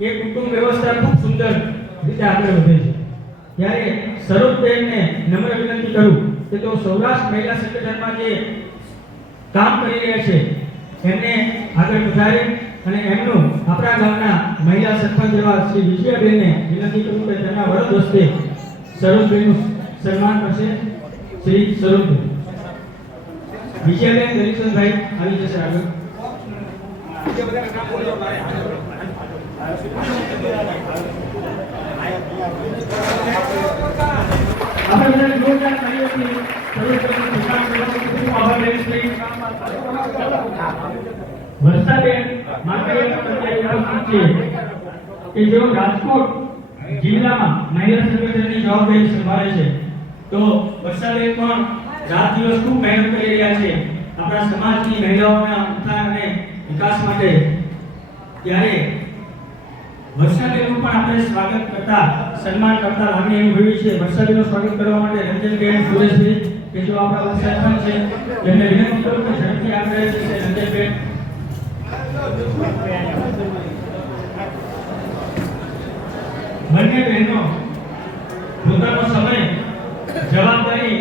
એ કુટુંબ વ્યવસ્થા ખૂબ સુંદર રીતે આગળ વધે છે। ત્યારે સરોજબેનને નમ્ર વિનંતી કરું કે તો સૌરાષ્ટ્ર મહિલા સંગઠનમાં જે કામ કરી રહ્યા છે એમને આગળ વધારે અને એમનું આપણા ગામના મહિલા સરપંચ એવા શ્રી વિજયાબેનને વિનંતી કરું કે તેમના વરદ હસ્તે સરોજબેનનું સન્માન કરશે। શ્રી સરોજબેન વિજયાબેન દલીચંદભાઈ આવી જશે આગળ। આપણે બધા જોરદાર તાળીઓથી સરોજબેનનું સન્માન કરવાનું ખૂબ આભાર વ્યક્ત કરી। વર્ષાબેન માતાબેન ઉપસ્થિત છે કે જેઓ રાજકોટ જિલ્લામાં મહિલા સંગઠનની જવાબદારી સંભાળે છે। તો વર્ષાબેન પણ રાત દિવસ ખૂબ મહેનત કરી રહ્યા છે આપણા સમાજની મહિલાઓના ઉત્થાન અને વિકાસ માટે। ત્યારે વર્ષાબેનનું પણ આપણે સ્વાગત કરતા સન્માન કરતા લાગણી અનુભવી છે। વર્ષાબેનનું સ્વાગત કરવા માટે રંજનબેન સુરેશભાઈ કે જો આપણા સરપંચ છે એમને વિનંતી કરું કે ઝડપથી આગળ છે રંજનબેન। બંને બહેનો પોતાનો સમય જવાબદારી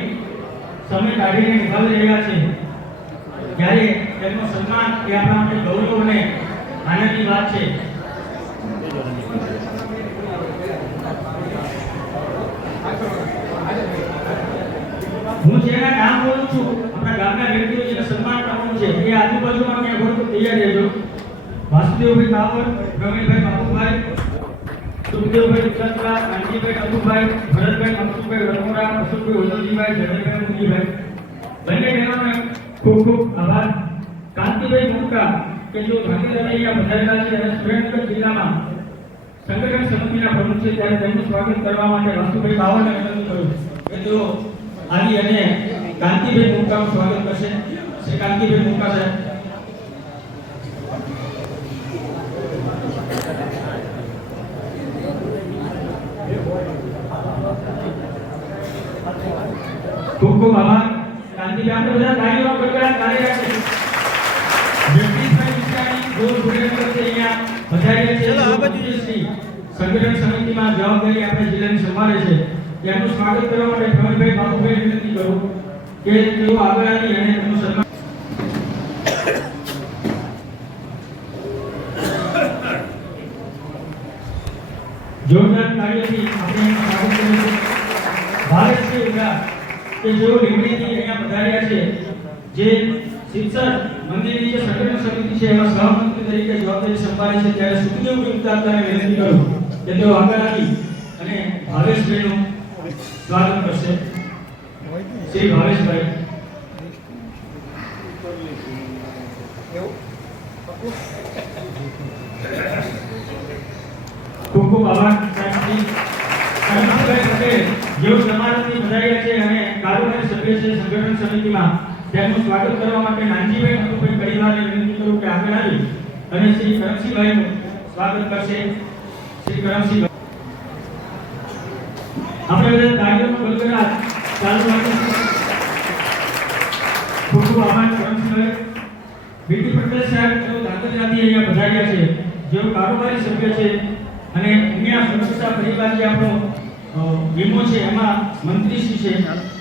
સમય કાઢીને નિભાવી રહ્યા છે ત્યારે તેમનું સન્માન એ આપણા માટે ગૌરવ અને આનંદની વાત છે। હું જેના નામ બોલું છું આપણા ગામના વ્યક્તિઓ જેને સન્માન કરવાનું છે એ આજુબાજુમાં ક્યાં હોય તો તૈયાર રહેજો। વાસુદેવભાઈ કાવર, પ્રવીણભાઈ બાબુભાઈ, સુખદેવભાઈ ઉચ્ચાત્રા, કાંતિભાઈ અબુભાઈ, ભરતભાઈ મનસુખભાઈ રઘુરા, અશોકભાઈ ઓજલજીભાઈ, જયભાઈ મુનીભાઈ, બંને બહેનોને ખૂબ ખૂબ આભાર। કાંતિભાઈ મુકા કે જો ભાગીદાર અહીંયા પધારેલા છે અને સુરેન્દ્રનગર જિલ્લામાં સંગઠન સમિતિના પ્રમુખ છે ત્યારે તેમનું સ્વાગત કરવા માટે વાસુભાઈ બાવળને વિનંતી કરું કે તેઓ આવી અને કાંતિભાઈ મુકાનું સ્વાગત કરશે। શ્રી કાંતિભાઈ મુકા સાહેબ। ખૂબ ખૂબ આભાર કાંતિભાઈ। આપણે બધા તાળીઓ ગડગડાટ કરી રહ્યા છે। જગદીશભાઈ વિચારી જો સુરેન્દ્રનગર છે અહીંયા પધાર્યા છે સંગઠન સમિતિમાં જવાબદારી આપણે જિલ્લાની સંભાળે છે તેમનું સ્વાગત કરવા માટે પ્રવીણભાઈ બાબુભાઈ વિનંતી કરું કે તેઓ આગળ આવી અને તેમનું સન્માન। જોરદાર તાળીઓથી આપણે સ્વાગત કરીશું ભારતશ્રી ઉદ્ધાર કે જેઓ લીમડીથી અહીંયા પધાર્યા છે જે શિક્ષણ મંદિરની જે સંગઠન સમિતિ છે એમાં સહમંત્રી તરીકે જવાબદારી સંભાળે છે ત્યારે સુખદેવભાઈ ઉતારતાને વિનંતી કરું કે તેઓ આગળ આવી અને ભાવેશભાઈનું સ્વાગત કરશે। શ્રી ભાવેશભાઈ। ખૂબ ખૂબ આભાર સાહેબજી। કરમસિંહભાઈ પટેલ જેઓ સમાજથી પધાર્યા છે અને કારોબારી સભ્ય છે સંગઠન સમિતિમાં તેમનું સ્વાગત કરવા માટે નાનજીભાઈ મધુભાઈ પરિવારને વિનંતી કરું કે આગળ આવી અને શ્રી કરમસિંહભાઈનું સ્વાગત કરશે। શ્રી કરમસિંહભાઈ આપણે બધા તાળીઓનો ગડગડાટ ચાલુ રાખીશું। ખૂબ ખૂબ આભાર કરમસિંહભાઈ। બીટી પટેલ સાહેબ જેઓ દાંતરજાથી અહીંયા પધાર્યા છે જેઓ કારોબારી સભ્ય છે અને ઉમિયા સુરક્ષા પરિવાર જે આપણો વીમો છે એમાં મંત્રીશ્રી છે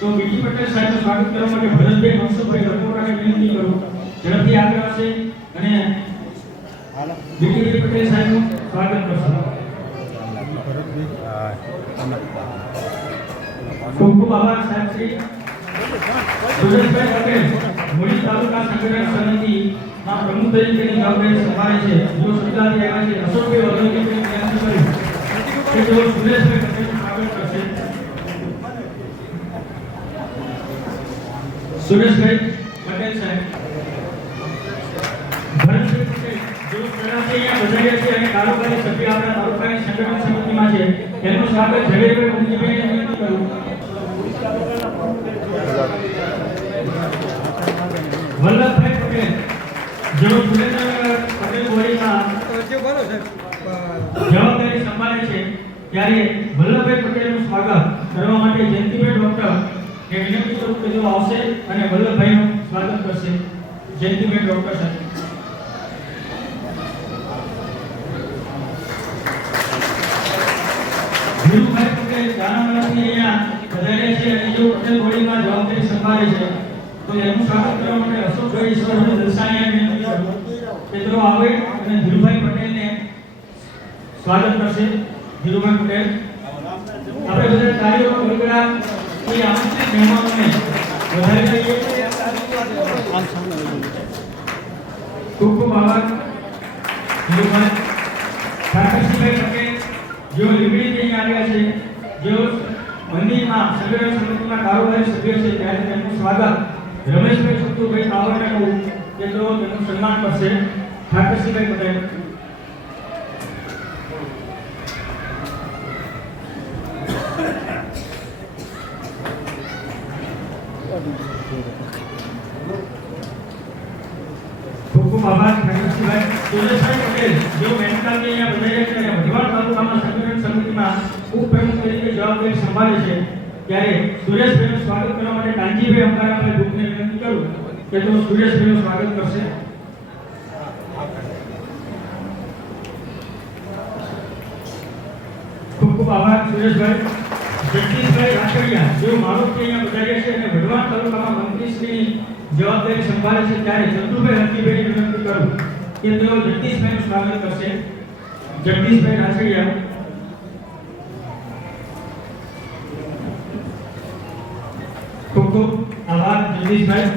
તો બીટી પટેલ સાહેબનું સ્વાગત કરવા માટે ભરતભાઈ મનસુખભાઈ રઘુરાને વિનંતી કરું ઝડપથી આગળ આવશે અને બીટી પટેલ સાહેબનું સ્વાગત કરશે। ખૂબ ખૂબ આભાર સાહેબ શ્રી સુરેશભાઈ પટેલ મૂળી તાલુકા સંગઠન સમિતિમાં પ્રમુખ તરીકેની જવાબદારી સંભાળે છે જેઓ સુરતથી આવ્યા છે। અશોકભાઈ ઓજલજીભાઈ વિનંતી કરું કે તેઓ સુરેશભાઈ પટેલનું સ્વાગત કરશે। સુરેશભાઈ પટેલ સાહેબ। ભરતભાઈ પટેલ જેઓ પ્રણાથી અહીંયા પધાર્યા છે અને કારોબારી સભ્ય આપણા તાલુકાની સંગઠન સમિતિમાં છે તેમનું સ્વાગત જવેરભાઈ મુનીભાઈને વિનંતી કરું। વલ્લભભાઈ પટેલ જેઓ સુરેન્દ્રનગર પટેલ બોડીમાં જવાબદારી સંભાળે છે ત્યારે વલ્લભભાઈ પટેલનું સ્વાગત કરવા માટે જયંતિભાઈ ડોક્ટર કે વિનંતી કરું કે તેઓ આવશે અને વલ્લભભાઈનું સ્વાગત કરશે। જયંતિભાઈ ડોક્ટર સાહેબ। પટેલ બોડીમાં જવાબદારી સંભાળે છે તો એનું સ્વાગત કરવા માટે અશોકભાઈ ઈશ્વરભાઈ દલસાણીયાને વિનંતી કરું કે તેઓ આવે અને ધીરુભાઈ પટેલને સ્વાગત કરશે. ધીરુભાઈ પટેલ આપણે બધા તાળીઓ ગડગડા એ આમંત્રિત મહેમાનોને વધાવી દઈએ. ખૂબ ખૂબ આભાર ધીરુભાઈ. ઠાકરસિંહભાઈ પટેલ જેઓ લીંબડીથી અહીંયા આવ્યા છે, જેઓ મંદિરમાં સંગઠન સમિતિના કારોબારી સભ્ય છે, ત્યારે તેમનું સ્વાગત રમેશભાઈ સતુભાઈ કાવરને કહું કે તેઓ તેનું સન્માન કરશે. ઠાકરસિંહભાઈ પટેલ. ખૂબ ખૂબ આભાર ઠાકરસિંહભાઈ. સુરેશભાઈ પટેલ જેઓ મેનકાલની અહીંયા બધાય છે અને વઢવાણ તાલુકામાં સંગઠન સમિતિમાં ઉપપ્રમુખ તરીકે જવાબદારી સંભાળે છે, ત્યારે સુરેશભાઈનું સ્વાગત કરવા માટે કાંજીભાઈ અંબારાભાઈ ગ્રુપને વિનંતી કરું કે તેઓ સુરેશભાઈનું સ્વાગત કરશે. ખૂબ ખૂબ આભાર સુરેશભાઈ. જગદીશભાઈ રાઠડિયા જેઓ મારોથી અહીંયા પધાર્યા છે અને વઢવાણ તાલુકામાં મંત્રીશ્રીની જવાબદારી સંભાળે છે, ત્યારે ચંદુભાઈ હરજીભાઈને વિનંતી કરું કે તેઓ જગદીશભાઈનું સ્વાગત કરશે. જગદીશભાઈ રાઠડિયા. ખૂબ ખૂબ આભાર જગદીશભાઈ.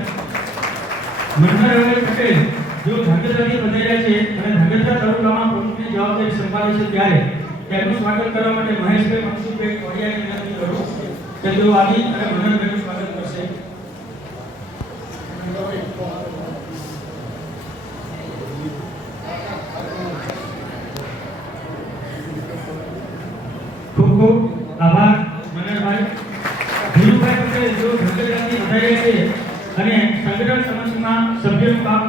મનહરભાઈ પટેલ જેઓ ધાંગધ્રાથી પધાર્યા છે અને ધાંગધ્રા તાલુકામાં પ્રમુખની જવાબદારી સંભાળે છે, ત્યારે તેમનું સ્વાગત કરવા માટે મહેશભાઈ મનસુખભાઈ કોડિયાને વિનંતી કરું કે તેઓ આવી અને મનહરભાઈનું સ્વાગત કરશે. ખૂબ ખૂબ આભાર મનહરભાઈ. ધીરુભાઈ પટેલ જેઓ ધાંગધ્રાથી પધાર્યા છે અને સંગઠન સમિતિમાં સભ્યનું કામ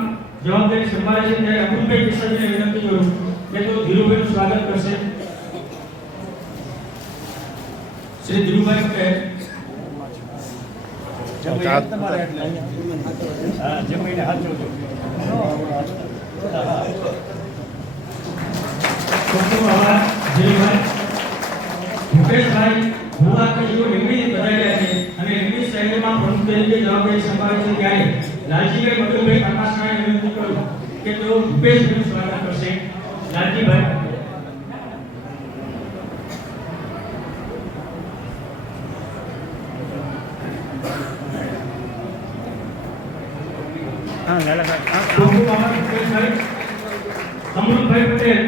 જવાબદારી સંભાળે છે, ત્યારે અમૃતભાઈ કેસરીને વિનંતી કરું કે તેઓ ધીરુભાઈનું સ્વાગત કરશે. શ્રી ધીરુભાઈ પટેલ. ભૂપેશભાઈ ભુવાજીઓ લીંબડી પધાર્યા છે અને લીંબડી શહેરમાં પ્રમુખ તરીકે જવાબદારી સંભાળે છે, ત્યારે લાલજીભાઈ મધુભાઈ પ્રકાશનાને વિનંતી કરું કે તેઓ ભૂપેશભાઈનું સ્વાગત કરશે. લાલજીભાઈ. અમૃતભાઈ પટેલ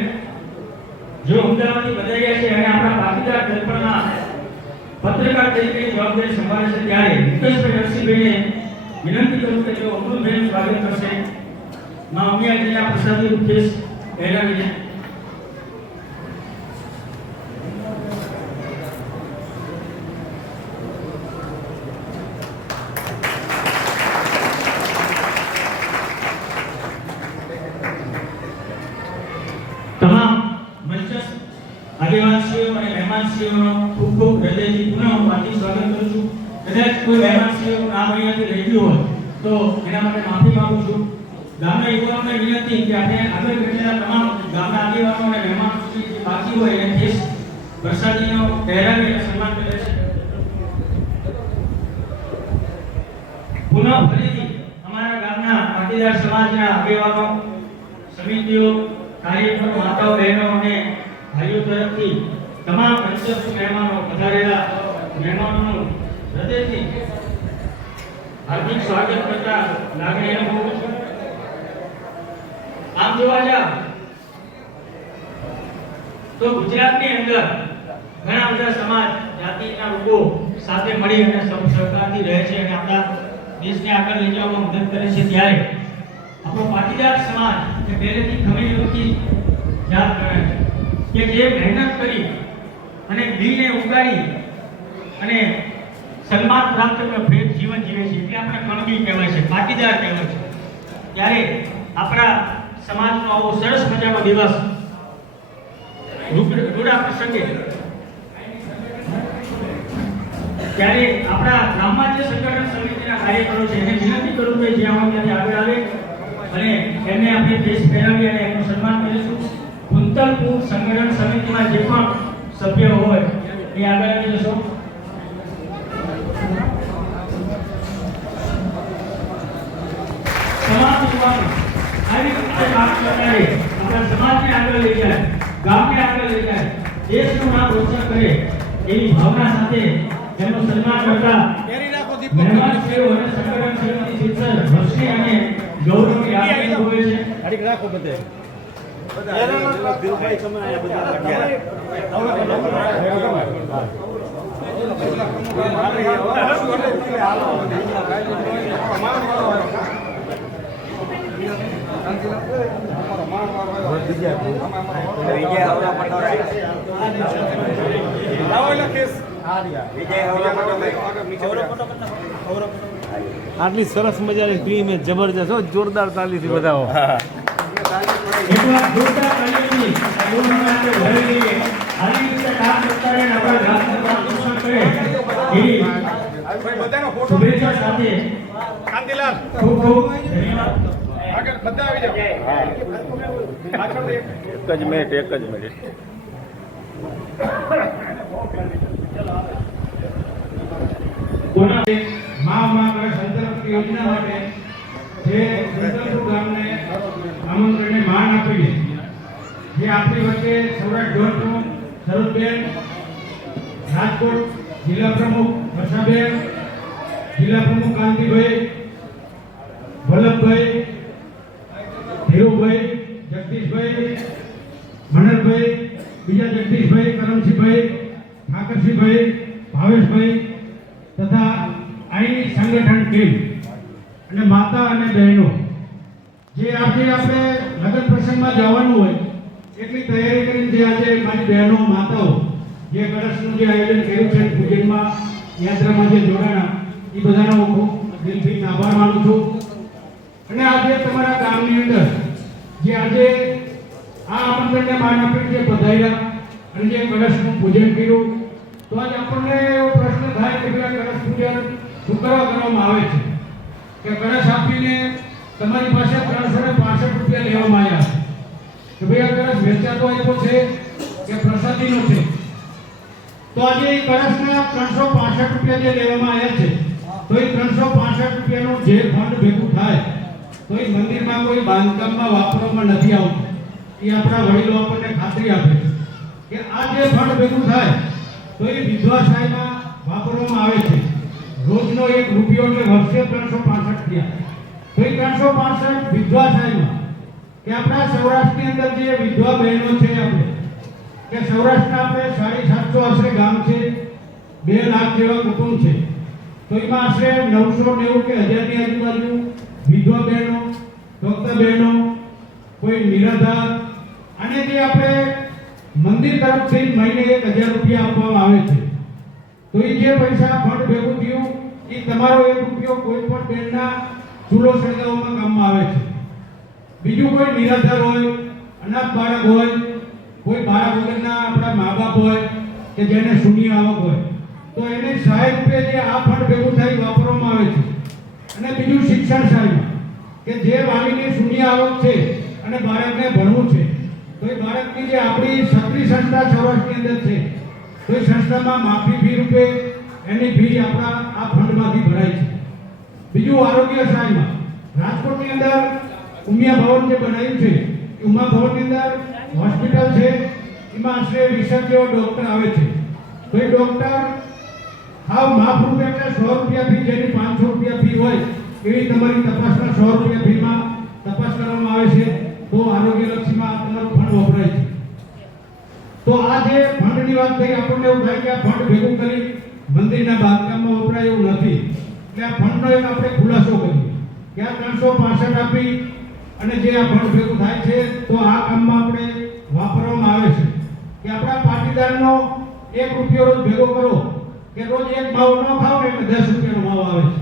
જેઓ અમદાવાદથી પધાર્યા છે અને આપણા પાટીદાર દર્પણના પત્રકાર તરીકે જવાબદારી સંભાળે છે, ત્યારે મુકેશભાઈ નરસિંહભાઈને વિનંતી કરું કે તેઓ અમૃતભાઈનું સ્વાગત કરશે. માં ઉમિયા જિલ્લા પ્રસાદી ઉદ્દેશ પહેરાવીને. તમામ મંચસ્થ આગેવાનશ્રીઓ અને મહેમાનશ્રીઓનો ખૂબ ખૂબ હૃદયથી પુનઃ હું હાર્દિક સ્વાગત કરું છું. કદાચ કોઈ મહેમાનશ્રીઓનું નામ અહીંયાથી રહી ગયું હોય તો એના માટે માફી માંગુ છું. ગામના યુવાનોને વિનંતી કે આપણે આગળ બેઠેલા તમામ ગામના આગેવાનો અને મહેમાનશ્રી જે બાકી હોય એને દેશ પ્રસાદીનો પહેરાવી અને સન્માન કરે છે. પુનઃ ફરીથી અમારા ગામના પાટીદાર સમાજના આગેવાનો, સમિતિઓ, કાર્યકરો, માતાઓ, બહેનો અને ભાઈઓ તરફથી તમામ મંચસ્થ મહેમાનો, પધારેલા મહેમાનોનું હૃદયથી હાર્દિક સ્વાગત કરતા લાગણી અનુભવું છું. આમ જોવા જાવ તો ગુજરાતની અંદર ઘણા બધા સમાજ જાતિના લોકો સાથે મળી અને સહકારથી રહે છે અને આપણા દેશને આગળ લઈ જવામાં મદદ કરે છે, ત્યારે આપણો પાટીદાર સમાજ જે પહેલેથી ખમીરથી જાત ગણાય છે કે જે મહેનત કરી અને દિલને ઉગાડી અને સન્માન પ્રાપ્ત કરી જીવન જીવે છે, એટલે આપણે કણબી કહેવાય છે, પાટીદાર કહેવાય છે. ત્યારે આપણા સમાજનો આવો સરસ મજાનો દિવસ રૂડા પ્રસંગે ત્યારે આપણા ગ્રામમાં જે સંગઠન સમિતિના કાર્યકરો છે એને વિનંતી કરું કે જે આમાંથી આગળ આવે અને એમને આપણે દેશ પહેરાવી અને એનું સન્માન કરીશું. કુંતલપુર સંગઠન સમિતિમાં જે પણ સભ્ય હોય એ આગળ આવી જશો. તમામ યુવાનો આવી રીતે કામ કરનારે આપણા સમાજને આગળ લઈ જાય, ગામને આગળ લઈ જાય, દેશનું નામ રોશન કરે એવી ભાવના સાથે તેમનું સન્માન કરતા મહેમાનશ્રીઓ અને સંગઠન સમિતિ શિક્ષક હર્ષી અને ગૌરવની આપણી હોય છે. ગાડી રાખો બધે આટલી સરસ મજાની ટીમ જબરજસ્ત હો, જોરદાર તાલીથી બધાઓ. એકવાર જોરદાર તાલીથી ગૌરવને આપણે ભરી લઈએ. આવી રીતે કામ કરતા રહે, આપણા ગામનું નામ રોશન કરે એવી શુભેચ્છા સાથે ખૂબ ખૂબ ધન્યવાદ. એક જ મિનિટ મા સંતલક્ષ યોજના માટે જે સંતલપુર ગામને આમંત્રણને માન આપીને જે આપણી વચ્ચે સૌરાષ્ટ્ર ઝોનનું સરોજબેન, રાજકોટ જિલ્લા પ્રમુખ વર્ષાબેન, જિલ્લા પ્રમુખ કાંતિભાઈ, વલ્લભભાઈ, ધીરુભાઈ, જગદીશભાઈ, મનરભાઈ, બીજા જગદીશભાઈ, કરમસિંહભાઈ, ઠાકરસિંહભાઈ, ભાવેશભાઈ તથા અહીંની સંગઠન ટીમ અને માતા અને બહેનો જે આજે આપણે લગ્ન પ્રસંગમાં જવાનું હોય એટલી તૈયારી કરીને જે આજે મારી બહેનો માતાઓ જે કળશનું જે આયોજન કર્યું છે પૂજનમાં યાત્રામાં જે જોડાણા એ બધાનો ખૂબ દિલથી આભાર માનું છું. અને આજે તમારા ગામની અંદર જે આજે આ આમંત્રણને માન આપીને જે પધાર્યા અને જે કળશનું પૂજન કર્યું તો આજ આપણને એવો પ્રશ્ન થાય કે ભાઈ કળશ પૂજન શું કરવામાં આવે છે કે કળશ આપીને તમારી પાસે 365 રૂપિયા લેવામાં આવ્યા કે ભાઈ આ કળશ વેચાતો આપ્યો છે કે પ્રસાદીનો છે. તો આજે એ કળશના 365 રૂપિયા જે લેવામાં આવ્યા છે તો એ 365 રૂપિયાનું જે ફંડ ભેગું થાય તો એ મંદિરમાં કોઈ બાંધકામમાં વાપરવામાં નથી આવતું. એ આપણા વડીલો આપણને ખાતરી આપે છે કે આ જે ફંડ ભેગું થાય તો એ વિધવા સહાયમાં વાપરવામાં આવે છે. રોજનો 1 રૂપિયો એટલે વર્ષે 365 થયા તો એ 365 વિધવા સહાયમાં કે આપણા સૌરાષ્ટ્રની અંદર જે વિધવા બહેનો છે આપણે કે સૌરાષ્ટ્રના આપણે 750 આશરે ગામ છે, 2 લાખ જેવા કુટુંબ છે તો એમાં આશરે 990 કે 1000ની આજુબાજુ વિધવા બહેનો, ડોક્ટર બહેનો, કોઈ નિરાધાર અને જે આપણે મંદિર તરફથી મહિને 1000 રૂપિયા આપવામાં આવે છે તો એ જે પૈસા ફંડ ભેગું થયું એ તમારો 1 રૂપિયો કોઈ પણ બહેનના ચૂલો સળગાવવામાં કામમાં આવે છે. બીજું કોઈ નિરાધાર હોય, અનાથ બાળક હોય, કોઈ બાળક વગરના આપણા મા બાપ હોય કે જેને શૂન્ય આવક હોય તો એને 60 રૂપિયા જે આ ફંડ ભેગું થઈ વાપરવામાં આવે છે. અને બીજું શિક્ષણ સહાયમાં કે જે વાલીની શૂન્ય આવક છે અને બાળકને ભણવું છે તો એ બાળકની જે આપણી ક્ષત્રિય સંસ્થા સૌરાષ્ટ્રની અંદર છે તો એ સંસ્થામાં માફી ફી રૂપે એની ફી આપણા આ ફંડમાંથી ભરાય છે. બીજું આરોગ્ય સહાયમાં રાજકોટની અંદર ઉમિયા ભવન જે બનાવ્યું છે એ ઉમા ભવનની અંદર હોસ્પિટલ છે એમાં આશરે 20 જેવો ડોક્ટર આવે છે તો એ ડોક્ટર હાવ માફ રૂપે એટલે 100 રૂપિયા ફી જેની 500 રૂપિયા ફી હોય એવી તમારી તપાસના 100 રૂપિયા ફીમાં તપાસ કરવામાં આવે છે તો આરોગ્યલક્ષીમાં તમારું ફંડ વપરાય છે. તો આ જે ફંડની વાત થઈ આપણને એવું થાય કે આ ફંડ ભેગું કરી મંદિરના બાંધકામમાં વપરાય એવું નથી એટલે આ ફંડનો એક આપણે ખુલાસો કરીએ કે આ 365 આપી અને જે આ ફંડ ભેગું થાય છે તો આ કામમાં આપણે વાપરવામાં આવે છે કે આપણા પાટીદારનો 1 રૂપિયો રોજ ભેગો કરો કે રોજ એક માવો ન ખાવ ને એટલે 10 રૂપિયાનો માવો આવે છે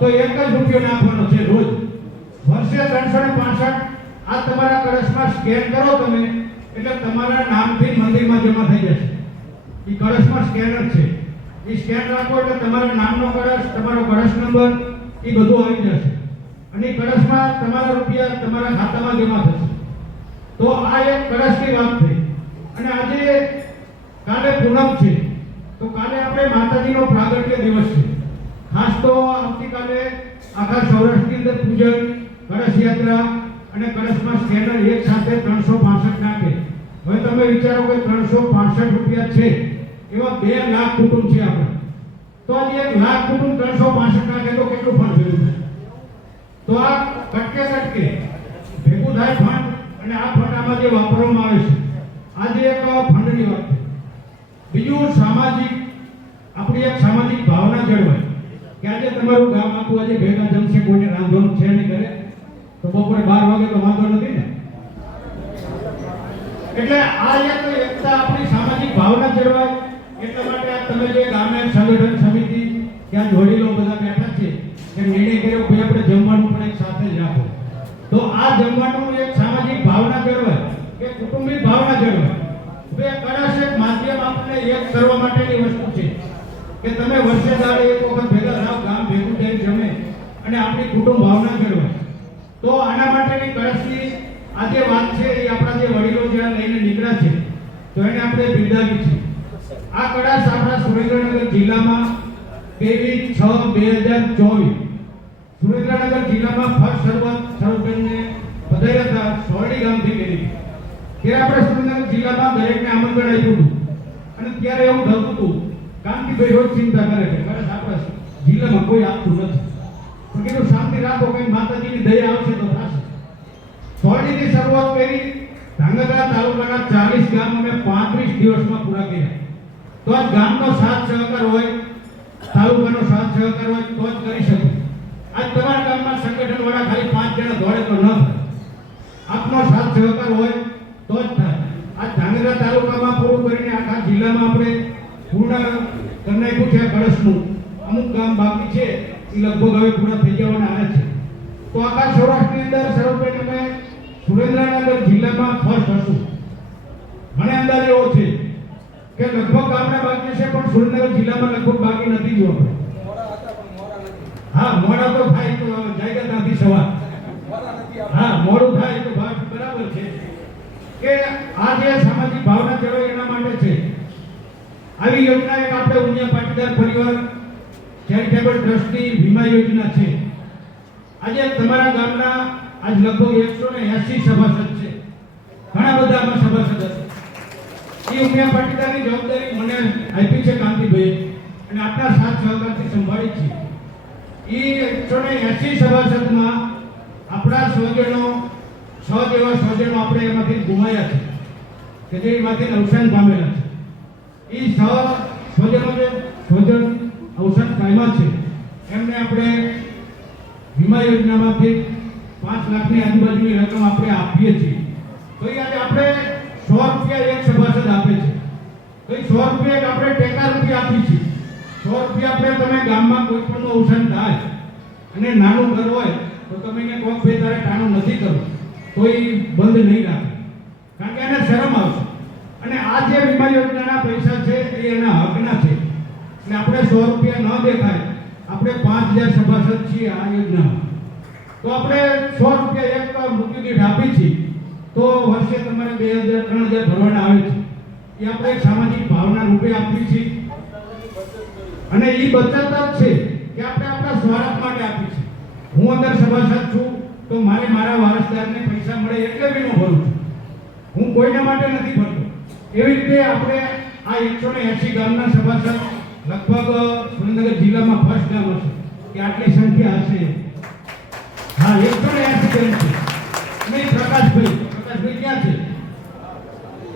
તો 1 જ રૂપિયો નાખવાનો છે રોજ. વર્ષે 365 આ તમારા કળશમાં સ્કેન કરો તમે એટલે તમારા નામથી મંદિરમાં જમા થઈ જશે. એ કળશમાં સ્કેનર છે એ સ્કેન રાખો એટલે તમારા નામનો કળશ, તમારો કળશ નંબર એ બધું આવી જશે અને કળશમાં તમારા રૂપિયા તમારા ખાતામાં જમા થશે. તો આ એક કળશની વાત થઈ. અને આજે કાલે પૂનમ છે તો કાલે આપણે માતાજીનો પ્રાગટ્ય દિવસ છે. ખાસ તો આવતીકાલે આખા સૌરાષ્ટ્રની અંદર પૂજન, કળશ કળશ યાત્રા અને કળશમાં સ્કેનર એક સાથે 365 નાખે. હવે તમે વિચારો કે 365 રૂપિયા છે એવા 2 લાખ કુટુંબ છે આપણે. તો આજે 1 લાખ કુટુંબ 365 નાખે તો કેટલું ફંડ ભેગું થાય? તો આ કટકે ભેગું થાય ફંડ, અને આ ફંડ આમાં જે વાપરવામાં આવે છે આજે એક ફંડની વાત છે. બીજું સામાજિક, આપણી એક સામાજિક ભાવના જળવાય કે આજે તમારું ગામ આખું આજે ભેગા જમશે, કોઈને રાંધવાનું છે નહીં ઘરે તો બપોરે 12 વાગે તો વાંધો નથી ને. એટલે આ એક એકતા, આપણી સામાજિક ભાવના જળવાય એટલા માટે આ તમે જે ગામે સંગઠન સમિતિ ત્યાં વડીલો બધા બેઠા છે કે નિર્ણય કર્યો કે આપણે જમવાનું પણ એક સાથે જ રાખો. તો આ જમવાનું એક સામાજિક ભાવના જળવાય, કે કુટુંબિક ભાવના જળવાય. બે કળશ એક માધ્યમ આપણને એક કરવા માટેની વસ્તુ છે કે તમે વર્ષે દાડે એક વખત ભેગા થાવ, ગામ ભેગું થઈને જમે અને આપણી કુટુંબ ભાવના જળવાય. તો આના માટેની કળશની આ જે વાત છે એ આપણા જે વડીલો જ્યાં લઈને નીકળ્યા છે તો એને આપણે બિરદાવી છે. આ કળશ આપણા સુરેન્દ્રનગર જિલ્લામાં 23/6/2024 સુરેન્દ્રનગર જિલ્લામાં ફર્સ્ટ શરૂઆત સરોબેનને પધાર્યા હતા, સોરડી ગામથી કરી. ત્યારે આપણે સુરેન્દ્રનગર જિલ્લામાં દરેકને આમંત્રણ આપ્યું હતું અને ત્યારે એવું થતું હતું કાંતિભાઈ રોજ ચિંતા કરે છે કળશ આપણા જિલ્લામાં કોઈ આપતું નથી. તો કીધું શાંતિ રાખો, કઈ માતાજીની દયા આવશે તો થશે. સોરડીથી શરૂઆત કરી, ધાંગધ્રા તાલુકાના 40 ગામ અમે 35 દિવસમાં પૂરા કર્યા. તો આ ગામનો સાથ સહકાર હોય, તાલુકાનો સાથ સહકાર હોય તો જ કરી શકું. આજ તમારા ગામમાં સંગઠન વાળા ખાલી 5 જણા દોડે તો ન થાય, આપનો સાથ સહકાર હોય તો જ થાય. આજ ધાંગધ્રા તાલુકામાં પૂરું કરીને આખા જિલ્લામાં આપણે પૂર્ણ કરી નાખ્યું છે કળશનું. અમુક ગામ બાકી છે એ લગભગ હવે પૂરા થઈ જવાના આવે છે. તો આખા સૌરાષ્ટ્રની અંદર સર્વપ્રથમ અમે સુરેન્દ્રનગર જિલ્લામાં ફર્સ્ટ હશું. મને અંદાજ એવો છે કે લગભગ ગામના બાકી છે પણ સુરેન્દ્રનગર જિલ્લામાં લગભગ બાકી નથી જોવા. હા, મોડા તો થાય તો જાયગા નથી સવાર. હા, મોડું થાય તો બરાબર છે કે આ જે સામાજિક ભાવના જળવાય એના માટે છે. આવી યોજના એક આપણે ઉમિયા પાટીદાર પરિવાર ચેરિટેબલ ટ્રસ્ટની વીમા યોજના છે. આજે તમારા ગામના આજ લગભગ 180 સભાસદ છે. ઘણા બધા આમાં સભાસદ હશે. એ ઉમિયા પાટીદારની જવાબદારી મને આપી છે કાંતિભાઈ અને આપના સાથ સહકારથી સંભાળી છે. એ 180 સભાસદમાં આપણા સ્વજનો 6 જેવા સ્વજનો આપણે એમાંથી ગુમાયા છે કે જેમાંથી અવસાન પામેલા છે. એ 6 સ્વજનો જે સ્વજન અવસાન પામ્યા છે એમને આપણે વીમા યોજનામાંથી 5 લાખની આજુબાજુની રકમ આપણે આપીએ છીએ. તો એ આજે આપણે 100 રૂપિયા એક સભાસદ આપે છે. તો એ 100 રૂપિયા આપણે ટેકા રૂપિયા આપીએ છીએ. 100 રૂપિયા આપણે તમે ગામમાં કોઈ પણ અવસાન થાય અને નાનું ઘર હોય તો તમે એને કહો ભાઈ તારે ટાણું નથી કરવું તો એ બંધ નહીં રાખે, કારણ કે એને શરમ આવશે. અને આ જે વીમા યોજનાના પૈસા છે એ એના હકના છે. એટલે આપણે 100 રૂપિયા ન દેખાય, આપણે 5000 સભાસદ છીએ આ યોજનામાં, તો આપણે 100 રૂપિયા એક મૃત્યુ દીઠ આપી છીએ. તો વર્ષે તમારે 2000-3000 ભરવાના આવે છે. એ આપણે એક સામાજિક ભાવના રૂપે આપી છીએ. અને એ બચત જ છે કે આપણે આપણા સ્વાર્થ માટે આપી છે. હું અંદર સભાસદ છું તો મારે મારા વારસદારને પૈસા મળે એટલે બી હું ભરું છું, હું કોઈના માટે નથી ભરતો. એવી રીતે આપણે આ 180 ગામના સભાસદ લગભગ સુરેન્દ્રનગર જિલ્લામાં ફર્સ્ટ ગામ હશે કે આટલી સંખ્યા હશે. હા, 180 ગામ છે. અને પ્રકાશભાઈ ક્યાં છે?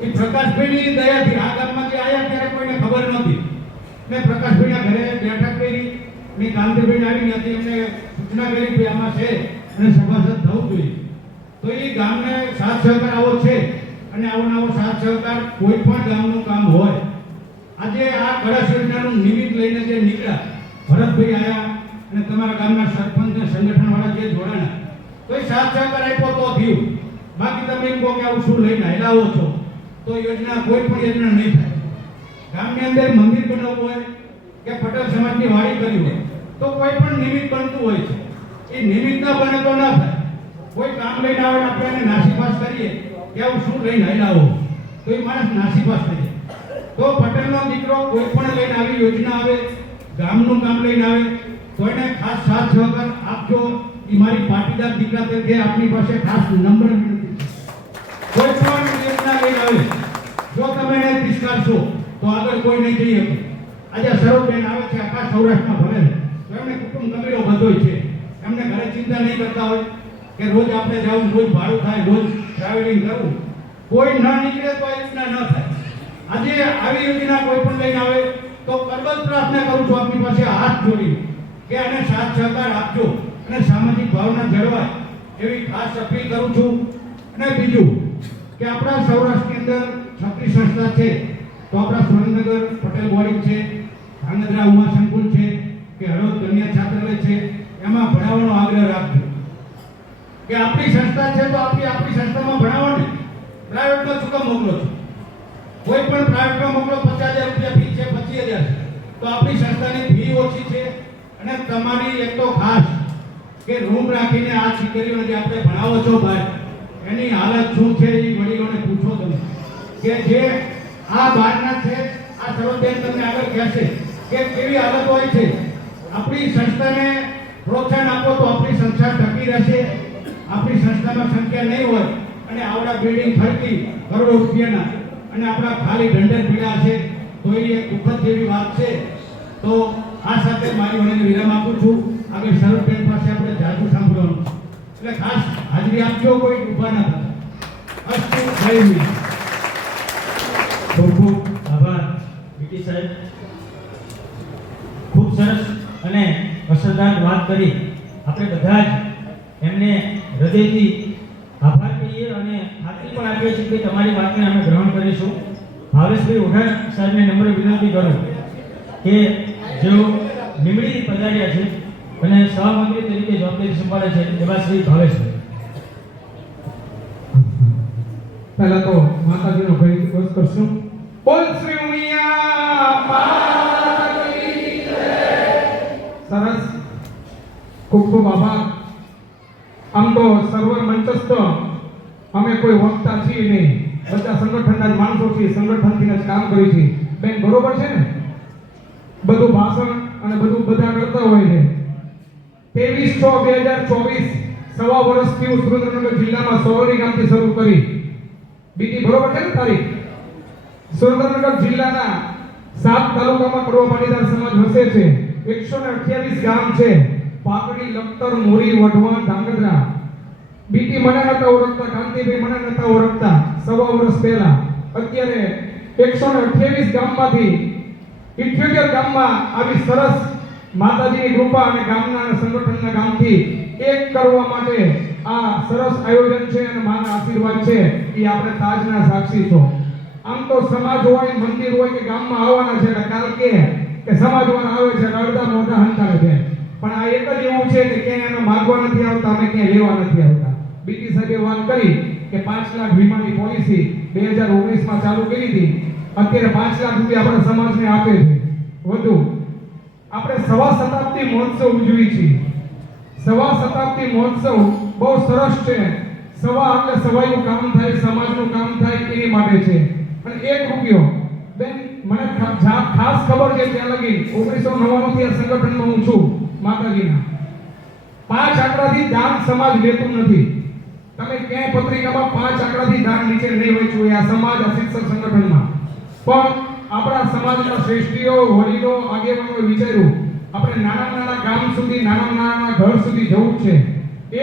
એ પ્રકાશભાઈની દયાથી આ ગામમાં જે આવ્યા ત્યારે કોઈને ખબર નહોતી. મેં પ્રકાશભાઈના ઘરે બેઠક કરી, મેં કાંતિભાઈને આવી હતી એમને સૂચના કરી કે આમાં છે અને સભાસદ થવું જોઈએ. તો એ ગામને સાથ સહકાર આવો છે અને આવો નવો સાથ સહકાર કોઈ પણ ગામનું કામ હોય. આજે આ કળશ યોજનાનું નિમિત્ત લઈને જે નીકળ્યા ભરતભાઈ આવ્યા અને તમારા ગામના સરપંચ અને સંગઠનવાળા જે જોડાણા તો એ સાથ સહકાર આપ્યો તો થયું. બાકી તમે એમ કહો કે આવું શું લઈને આવો છો તો યોજના કોઈ પણ યોજના નહીં થાય. ગામની અંદર મંદિર બનાવવું હોય કે પટેલ સમાજની વાડી કરવી હોય તો કોઈ પણ નિમિત્ત બનતું હોય છે. એ નિમિત્ત ના બને તો ના થાય. કોઈ કામ લઈને આવે આપણે એને નાસીપાસ કરીએ કે આવું શું લઈને આવો તો એ માણસ નાસીપાસ થઈ જાય. તો પટેલનો દીકરો કોઈ પણ લઈને આવી યોજના આવે, ગામનું કામ લઈને આવે તો એને ખાસ સાથ સહકાર આપજો. એ એ મારી પાટીદાર દીકરા તરીકે આપની પાસે ખાસ નમ્ર વિનંતી છે. કોઈ પણ યોજના લઈને આવે જો તમે એને તિરસ્કારશો તો આગળ કોઈ નહીં જઈ શકે. આજે સરોજબેન આવે છે આખા સૌરાષ્ટ્રમાં ભરે છે, તો એમને કુટુંબ કબીરો બધોય છે. એમને ઘરે ચિંતા નહીં કરતા હોય કે રોજ આપણે જવું, રોજ ભાડું થાય, રોજ ટ્રાવેલિંગ કરવું. કોઈ ન નીકળે તો આ યોજના ન થાય. આજે આવી યોજના કોઈ પણ લઈને આવે તો કરબત પ્રાર્થના કરું છું આપની પાસે હાથ જોડીને કે આને સાથ સહકાર આપજો અને સામાજિક ભાવના જળવાય એવી ખાસ અપીલ કરું છું. અને બીજું કે આપણા સૌરાષ્ટ્રની અંદર છત્રી સંસ્થા છે, તો આપણા સુરેન્દ્રનગર પટેલ બોર્ડિંગ છે, ધાંગધ્રા ઉમા સંકુલ છે કે હળવદ કન્યા છાત્રાલય છે, એમાં ભણાવવાનો આગ્રહ રાખજો કે આપણી સંસ્થા છે તો આપણી સંસ્થામાં ભણાવો ને. પ્રાઇવેટમાં શું કામ મોકલો છો? કોઈ પણ પ્રાઇવેટમાં મોકલો 50,000 રૂપિયા ફી છે, 25,000 છે, તો આપણી સંસ્થાની ફી ઓછી છે. અને તમારી એક તો ખાસ કે રૂમ રાખીને આ દીકરીઓને જે આપણે ભણાવો છો બહાર, એની હાલત શું છે એ વડીલોને પૂછો તમે કે જે આ બહારના છે. આ સરોજબેન તમને આગળ કહેશે કે કેવી હાલત હોય છે. આપણી સંસ્થાને પ્રોત્સાહન આપો તો આપણી સંસ્થા ટકી રહેશે. આપણી સંસ્થામાં સંખ્યા નહીં હોય અને આવડા બિલ્ડિંગ ખરીદી કરોડો રૂપિયાના અને આપણા ખાલી ઢંઢેર પીડા છે તો એ એક દુઃખદ જેવી વાત છે. તો આ સાથે મારી વાણીને વિરામ આપું છું. આગળ સરોજબેન પાસે આપણે જાજુ સાંભળવાનું છે, એટલે ખાસ હાજરી આપજો, કોઈ ઊભા ના થતા. અસ્તુ જય હિન્દ. ખૂબ ખૂબ આભાર બીટી સાહેબ. ખૂબ સરસ અને અસરદાર વાત કરી. આપણે બધા જ એમને હૃદયથી આભાર કહીએ અને ખાતરી પણ આપીએ છીએ કે તમારી વાતને અમે ગ્રહણ કરીશું. ભાવેશભાઈ ઓઢા સાહેબને નમ્ર વિનંતી કરું કે જેઓ લીમડી પધાર્યા છે અને સહમંત્રી તરીકે જવાબદારી સંભાળે છે એવા શ્રી ભાવેશભાઈ. પહેલા તો માતાજીનો ઘોષ કરશું. બોલ શ્રી ઉમિયા માતા કી જય. સરસ, ખૂબ ખૂબ આભાર. આમ તો સર્વર મંચસ્થ અમે કોઈ વક્તા છીએ નહીં, બધા સંગઠનના જ માણસો છીએ, સંગઠનથી જ કામ કરીએ છીએ. બેન બરોબર છે ને? બધું ભાષણ અને બધું બધા કરતા હોય છે. 23/6/2024 સવા વર્ષથી હું સુરેન્દ્રનગર જિલ્લામાં સૌરી ગામથી શરૂ કરી. બીટી બરોબર છે ને તારીખ? સુરેન્દ્રનગર જિલ્લાના 7 તાલુકામાં કડવા પાટીદાર સમાજ વસે છે. 128 ગામ છે. પાકડી, લખતર, મોરી, વઢવાણ, ધાંગધ્રા. બીટી મને નતા ઓળખતા, કાંતિભાઈ મને નતા ઓળખતા સવા વર્ષ પહેલા. અત્યારે 128 ગામમાંથી 78 ગામમાં આવી સરસ માતાજીની કૃપા અને ગામના સંગઠનના ગામથી એક કરવા માટે આ સરસ આયોજન છે અને માના આશીર્વાદ છે એ આપણે તાજના સાક્ષી છો. આમ તો સમાજ હોય, મંદિર હોય કે ગામમાં આવવાના છે એટલે કાલ કે સમાજવાળા આવે છે અડધા મોઢા હંકારે છે, પણ આ એક જ એવું છે કે ક્યાંય એને માગવા નથી આવતા, અમે ક્યાંય લેવા નથી આવતા. બીટી સાહેબે વાત કરી કે 5 લાખ વીમાની પોલિસી 2019માં ચાલુ કરી હતી. અત્યારે 5 લાખ રૂપિયા આપણા સમાજને આપે છે. વધુ આપણે સવા શતાબ્દી મહોત્સવ ઉજવી છીએ. સવા શતાબ્દી મહોત્સવ બહુ સરસ છે. સવા એટલે સવાઈનું કામ થાય, સમાજનું કામ થાય એની માટે છે. અને 1 રૂપિયો બેન મને ખાસ ખબર છે ત્યાં લગી 1999 થી આ સંગઠનમાં હું છું માતાજીના. 5 આંકડાથી દાન સમાજ લેતું નથી. તમે ક્યાંય પત્રિકામાં 5 આંકડાથી દાન નીચે નહીં વાંચ્યું હોય આ સમાજ આ શિક્ષક સંગઠનમાં. પણ આપણા સમાજના શ્રેષ્ઠીઓ, વડીલો, આગેવાનોએ વિચાર્યું આપણે નાના ગામ સુધી, નાના ઘર સુધી જવું છે.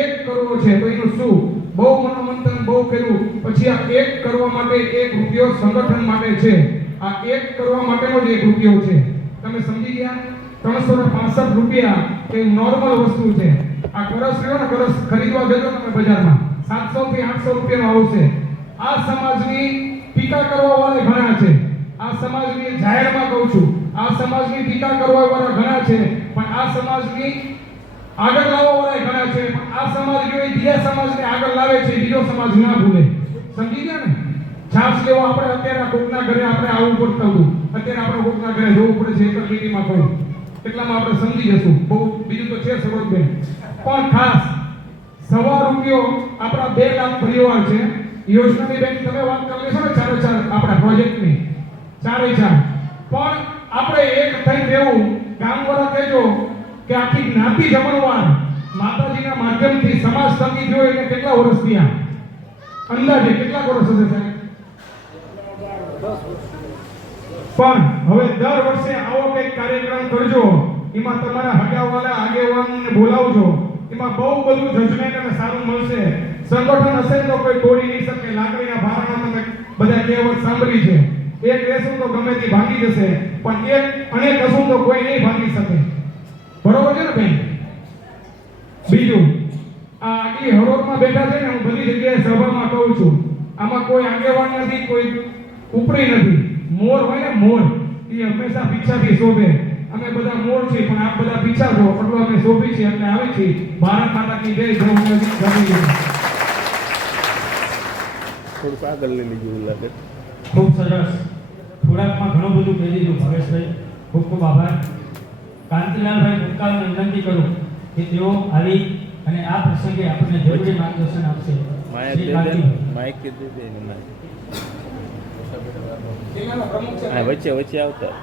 1 કરવો છે તો એનું શું? બહુ મનોમંથન બહુ કર્યું. પછી આ 1 કરવા માટે 1 રૂપિયો સંગઠન માટે છે. આ 1 કરવા માટેનો જ 1 રૂપિયો છે. તમે સમજી ગયા? 365 રૂપિયા એ નોર્મલ વસ્તુ છે. આ કરસ રહ્યો ને, કરસ ખરીદવા જજો તમે બજારમાં 700 થી 800 રૂપિયાનો આવશે. આ સમાજની ટીકા કરવા વાળા ઘણા છે. આ સમાજની જાહેરમાં કહું છું, આ સમાજની ટીકા કરવા વાળા ઘણા છે, પણ આ સમાજની આગળ લાવવા વાળા ઘણા છે. પણ આ સમાજ જો બીજા સમાજને આગળ લાવે છે, બીજો સમાજ ના ભૂલે. સમજી ગયા ને? છાસ લેવા આપણે અત્યારે કોકના ઘરે આપણે આવવું પડતું હતું. અત્યારે આપણે કોકના ઘરે જવું પડે છે. એક જ મિનિટમાં કહું એટલામાં આપણે સમજી જશું. બહુ બીજું તો છે સરોજબેન. પણ ખાસ સવા રૂપિયો આપણા 2 લાખ પરિવાર છે. યોજનાની બેન તમે વાત કરી લેશો ને 4 આપણા પ્રોજેક્ટની 4 પણ આપણે એક થઈ રહેવું. ગામવાળા કહેજો કે આખી જ્ઞાતિ જમણવાર માતાજીના માધ્યમથી સમાજ સંગીત હોય એટલે કેટલા વર્ષ થયા? અંદાજે કેટલા વર્ષ હશે સાહેબ? પણ હવે દર વર્ષે આવો કંઈક કાર્યક્રમ કરજો, એમાં તમારા હગાવાલા આગેવાનને બોલાવજો, એમાં બહુ બધું જજમેન્ટ અને સારું મળશે. સંગઠન હશે તો કોઈ તોડી નહીં શકે. લાકડીના ભારામાં તમે બધા કહેવત સાંભળી છે, એક રહેશું તો ગમે તે ભાગી જશે, પણ એક અનેક હશું તો કોઈ નહીં ભાગી શકે. બરોબર છે ને બેન? બીજું, આ એ હરોળમાં બેઠા છે ને, હું બધી જગ્યાએ સભામાં કહું છું, આમાં કોઈ આગેવાન નથી, કોઈ ઉપરી નથી. મોર હોય ને મોર, એ હંમેશા પીછાથી શોભે. અમે બધા મોર છીએ, પણ આપ બધા પીછા છો, એટલું અમે શોભી છીએ એટલે આવે છે. ભારત માતા કી જય. થોડુંક આગળ લઈ લીધું એવું લાગે. ખૂબ સરસ. થોડાકમાં ઘણું બધું કહી દીધું ભાવેશભાઈ. ખૂબ ખૂબ આભાર. કાંતિલાલભાઈ ભૂતકાળને વિનંતી કરું કે તેઓ આવી અને આ પ્રસંગે આપણને જરૂરી માર્ગદર્શન આપશે. શ્રી કાંતિભાઈ. માઇક કીધું છે એને માઇક. જિલ્લાના પ્રમુખ છે. હા, વચ્ચે વચ્ચે આવતા.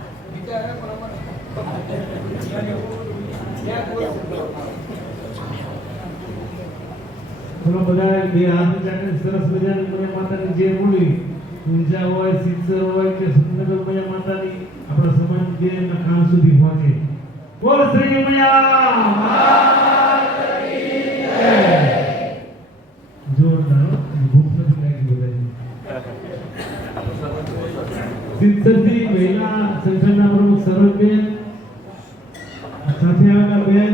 ચલો બધા બે હાથ ચાટીને સરસ મજાની મને માતાની જે બોલી ઊંચા હોય, સિત્સર હોય કે સુંદર મૈયા માતાની આપણા સમાજ જે એમના કામ સુધી પહોંચે. બોલ શ્રી મૈયા માતાની જય. જોરદાર હો. ભૂખ નથી લાગી બધાને. સિત્સરથી મહિલા સંગઠનના પ્રમુખ સરોજબેન, સાથે આવેલા બેન,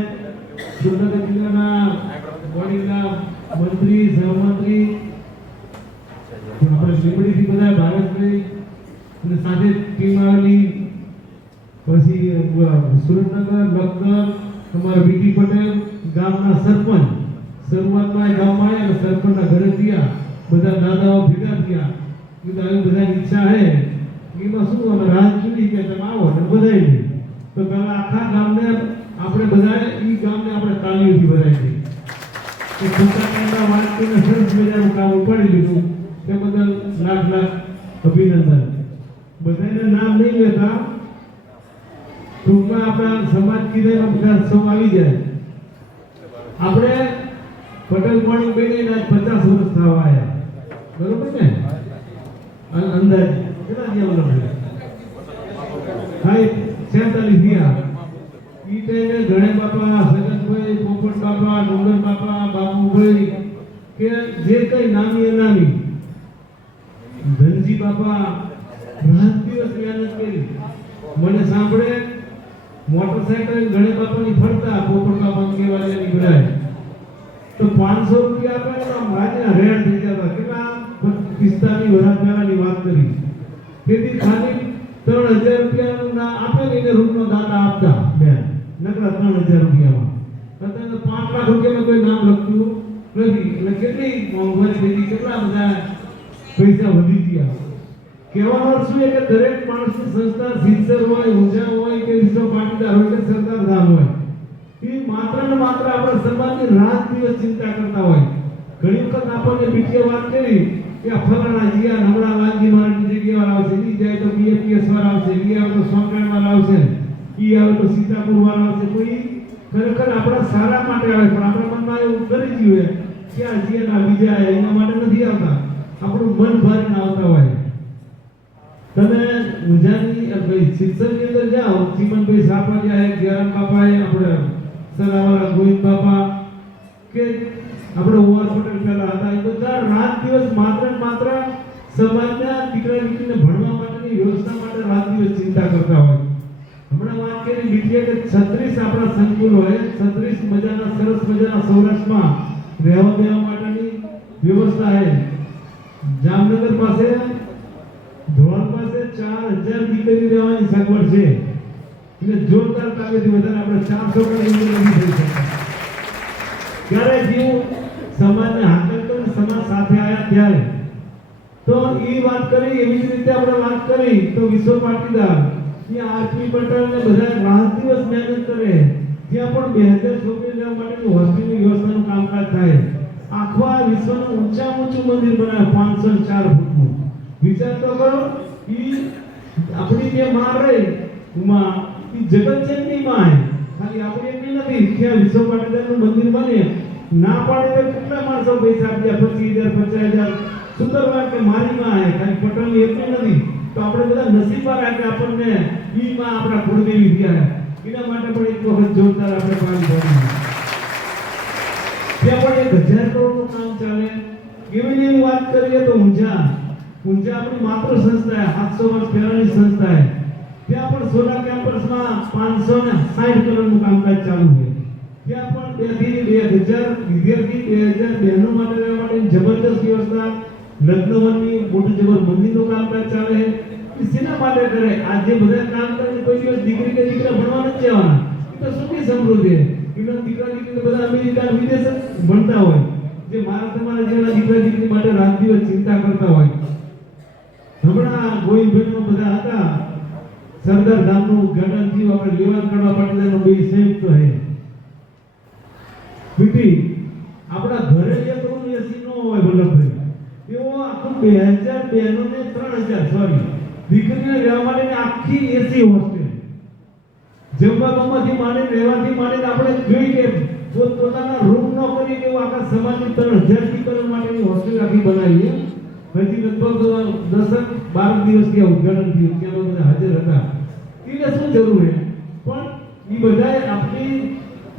સુરત જિલ્લાના બોડીના મંત્રી, સહમંત્રી, આપણે લીંબડીથી બધા ભારતભાઈ અને સાથે ટીમ આવેલી, પછી સુરેન્દ્રનગર, લખતર, તમારા બીટી પટેલ, ગામના સરપંચ. શરૂઆતમાં એ ગામમાં આવ્યા અને સરપંચના ઘરે થયા, બધા દાદાઓ ભેગા થયા. કીધું આવી બધાની ઈચ્છા છે, એમાં શું અમે રાહ ચૂકી કે તમે આવો ને બધાય. તો પહેલા આખા ગામને આપણે બધાએ ઈ ગામને આપણે તાલીઓથી ભરાઈ દઈએ કે પોતાના વાત કરીને સરસ મજાનું કામ ઉપાડી લીધું. તે બદલ લાખ લાખ અભિનંદન. બધાને નામ નહીં લેતા, ટૂંકમાં આપણા સમાજ કીધે બધા સૌ આવી જાય. આપણે પટેલ મોર્નિંગ બેને આજ 50 વર્ષ થવા આવ્યા, બરોબર ને? અંદાજ કેટલા જેવું લખે? હા, 46 થયા. ઈ ટાઈમે ગણે બાપા, સગતભાઈ, પોપટ બાપા, ડુંગર બાપા, બાબુભાઈ કે જે કઈ નામી અનામી, ધનજી બાપા રાત દિવસ મહેનત કરી. મને સાંભળે મોટરસાયકલ ગણે બાપાની ફરતા, પોપટ બાપા કેવાળાની ભરાય તો 500 રૂપિયા આપે તો આમ રાજા રેડ થઈ જતા. કેટલા 45 વર્ષ પહેલાની વાત કરી. તેથી ખાલી 3000 રૂપિયાનું ના આપે ને એને રૂમનો દાતા આપતા બેન, નકરા 3000 રૂપિયામાં. અત્યારે 5 લાખ રૂપિયામાં કોઈ નામ લખતું નથી. એટલે કેટલી મોંઘવારી થઈ ગઈ, કેટલા બધા પૈસા વધી ગયા. કહેવાનો અર્થ શું છે કે દરેક માણસની સંસ્થા સિત્સર હોય, ઊંઝા હોય કે વિશ્વ પાટીદાર હોય કે સરદાર ધામ હોય, એ માત્ર ને માત્ર આપણા સમાજની રાત દિવસ ચિંતા કરતા હોય. ઘણી વખત આપણને બીટીએ વાત કરી કે આ ફલાણા જીયા હમણાં લાલજી મહારાજની જગ્યા વાળા આવશે, ઈ જાય તો બીએપીએસ વાળા આવશે, ઈ આવે તો સોમનાથ વાળા આવશે, ઈ આવે તો સીતાપુર વાળા આવશે. કોઈ ખરેખર આપણા સારા માટે આવે, પણ આપણા મનમાં એવું કરી જીવે કે આ જીયાના બીજા એના માટે નથી આવતા, આપણું મન ભરીને આવતા હોય. તમે ઊંઝાની ભાઈ સિત્સરની અંદર જાઓ, ચીમનભાઈ સાપરિયા, જયરામ બાપા, આપણે સરાવાળા ગોવિંદ બાપા કે આપણે ઓઆર પટેલ પહેલા હતા, એ બધા રાત દિવસ માત્ર ને માત્ર સમાજના દીકરા દીકરીને ભણવા માટેની વ્યવસ્થા માટે રાત દિવસ ચિંતા કરતા હોય. હમણાં વાત કરી બીજી કે 36 આપણા સંકુલ હોય, 36 મજાના સરસ મજાના સૌરાષ્ટ્રમાં રહેવા દેવા માટેની વ્યવસ્થા છે. જામનગર પાસે, ધોરણ પાસે 4000 દીકરી રહેવાની સગવડ છે. એટલે જોરદાર કાર્યથી વધારે આપણે 400 પણ નથી થઈ શકતા. ત્યારે જીવ સમાજને હાકલ કરીને સમાજ સાથે આવ્યા ત્યારે તો એ વાત કરી. એવી જ રીતે આપણે વાત કરી તો વિશ્વ પાટીદાર ત્યાં આરપી પટેલ ને બધા રાત દિવસ મહેનત કરે, ત્યાં પણ 2000 છોકરી લેવા માટેની હોસ્ટેલની વ્યવસ્થાનું કામકાજ થાય. આખા વિશ્વનું ઊંચામાં ઊંચું મંદિર બનાવે 504 ફૂટનું. વિચાર તો કરો, ઈ આપણી જે માં રહી ઉમા, ઈ જગતજનની માં હે, ખાલી આપણી એટલી નથી. ત્યાં વિશ્વ પાટીદારનું મંદિર બને ના પાડે તો કેટલા માણસો પૈસા આપ્યા 25,000 50,000 સુતરવા કે મારીમાં આવે ખાલી પટણની એટલી નથી તો આપણે બધા નસીબમાં રાખે આપણને ઈમાં આપણા કુળદેવી થયા એના માટે પણ એક વખત જોરદાર આપણે કામ કરીએ ત્યાં પણ 1,000 કરોડનું કામ ચાલે કેવી વાત કરીએ તો ઊંઝા આપણી માતૃ સંસ્થા 700 વર્ષ પહેલાની સંસ્થા ત્યાં પણ સોલા કેમ્પસમાં 560 કરોડનું કામકાજ ચાલુ છે ત્યાં પણ 2 થી 2,000 વિદ્યાર્થી 2,000 બહેનો માટે રહેવા માટે જબરદસ્ત વ્યવસ્થા લગ્નવનની મોટું જબર મંદિરનું કામકાજ ચાલે છે શેના માટે કરે આ જે બધા કામ કરે કોઈ દિવસ દીકરી કે દીકરા ભણવા નથી જવાના એ તો સુખી સમૃદ્ધિ એના દીકરા દીકરી બધા અમેરિકા વિદેશ ભણતા હોય જે મારા તમારા જેવા દીકરા દીકરી માટે રાત દિવસ ચિંતા કરતા હોય હમણાં ગોવિંદભાઈનો બધા હતા સરદાર ધામનું ઉદ્ઘાટન થયું આપણે લેવાન કરવા પાટીદારનો બે સંયુક્ત હે બીટી આપણા ઘરે એક રૂમ એસી નો હોય વલ્લભભાઈ એવો આખું 2000 બહેનોને 3000 સોરી દીકરીને રહેવા માટેની આખી એસી હોસ્ટેલ જમવામાંથી માંડીને રહેવાથી માંડીને આપણે જોઈ કે પોતાના રૂમ નો કરી કે આખા સમાજની 3000 દીકરીઓ માટેની હોસ્ટેલ આખી બનાવી હજી લગભગ 10-12 દિવસથી ઉદ્ઘાટન થયું ત્યાં બધા હાજર હતા એને શું જરૂર છે પણ એ બધાએ આપણી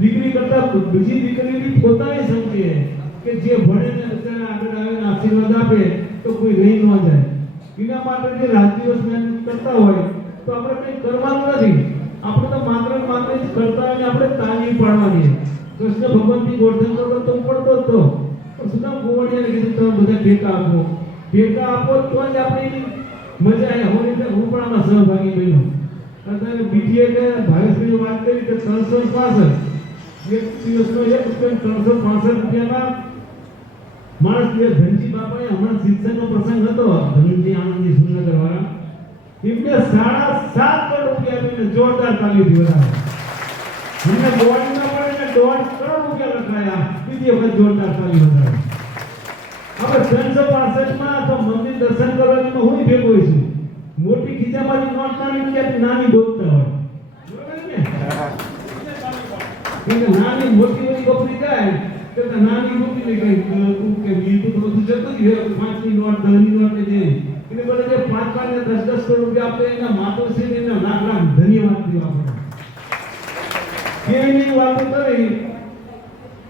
દીકરી કરતા બીજી દીકરીની પોતાની સમજે કે જે ભણે ને બધાને આગળ આવીને આશીર્વાદ આપે તો કોઈ રહી ન જાય એના માટે જે રાત દિવસ મહેનત કરતા હોય તો આપણે કંઈ કરવાનું નથી આપણે તો માત્ર જ કરતા હોય આપણે તાલી પાડવાની કૃષ્ણ ભગવાનથી ગોઠવણ કરતો તો પડતો જ તો પણ સુદામ ગોવાળિયાને કીધું તમે બધા ટેકા આપો તો જ આપણે મજા આવે હું પણ આમાં સહભાગી બન્યો અત્યારે બીટીએ કે ભાવેશભાઈ વાત કરી કે 365 એક દિવસનો 365 રૂપિયામાં માણસ ધનજી બાપાએ હમણાં શિક્ષણનો પ્રસંગ હતો ધનજી આનંદજી સુરનગર વાળા એમને 7.5 કરોડ રૂપિયા આપીને જોરદાર તાલીથી વધારે એમને બોર્ડના પણ એને 1.5 કરોડ રૂપિયા લખાયા બીજી વખત જોરદાર તાલી વધારે આપણે 365 માં તો મંદિર દર્શન કરવાની હું ભેગો છું મોટી ખીચામાંથી નોટ કાઢીને ક્યાંક નાની બોલતા હોય બરોબર ને કે નાની મોટી વાળી ગોપરી જાય કે નાની ગોપરી ને કઈ તું કે બીજું તો બધું જતું જ 5 ની નોટ 10 ની નોટ જે એટલે બધા જે 5 ને 10 કરોડ રૂપિયા આપણે એના માતોશ્રી એના લાખ ધન્યવાદ દેવા પડે કેવી વાતો કરી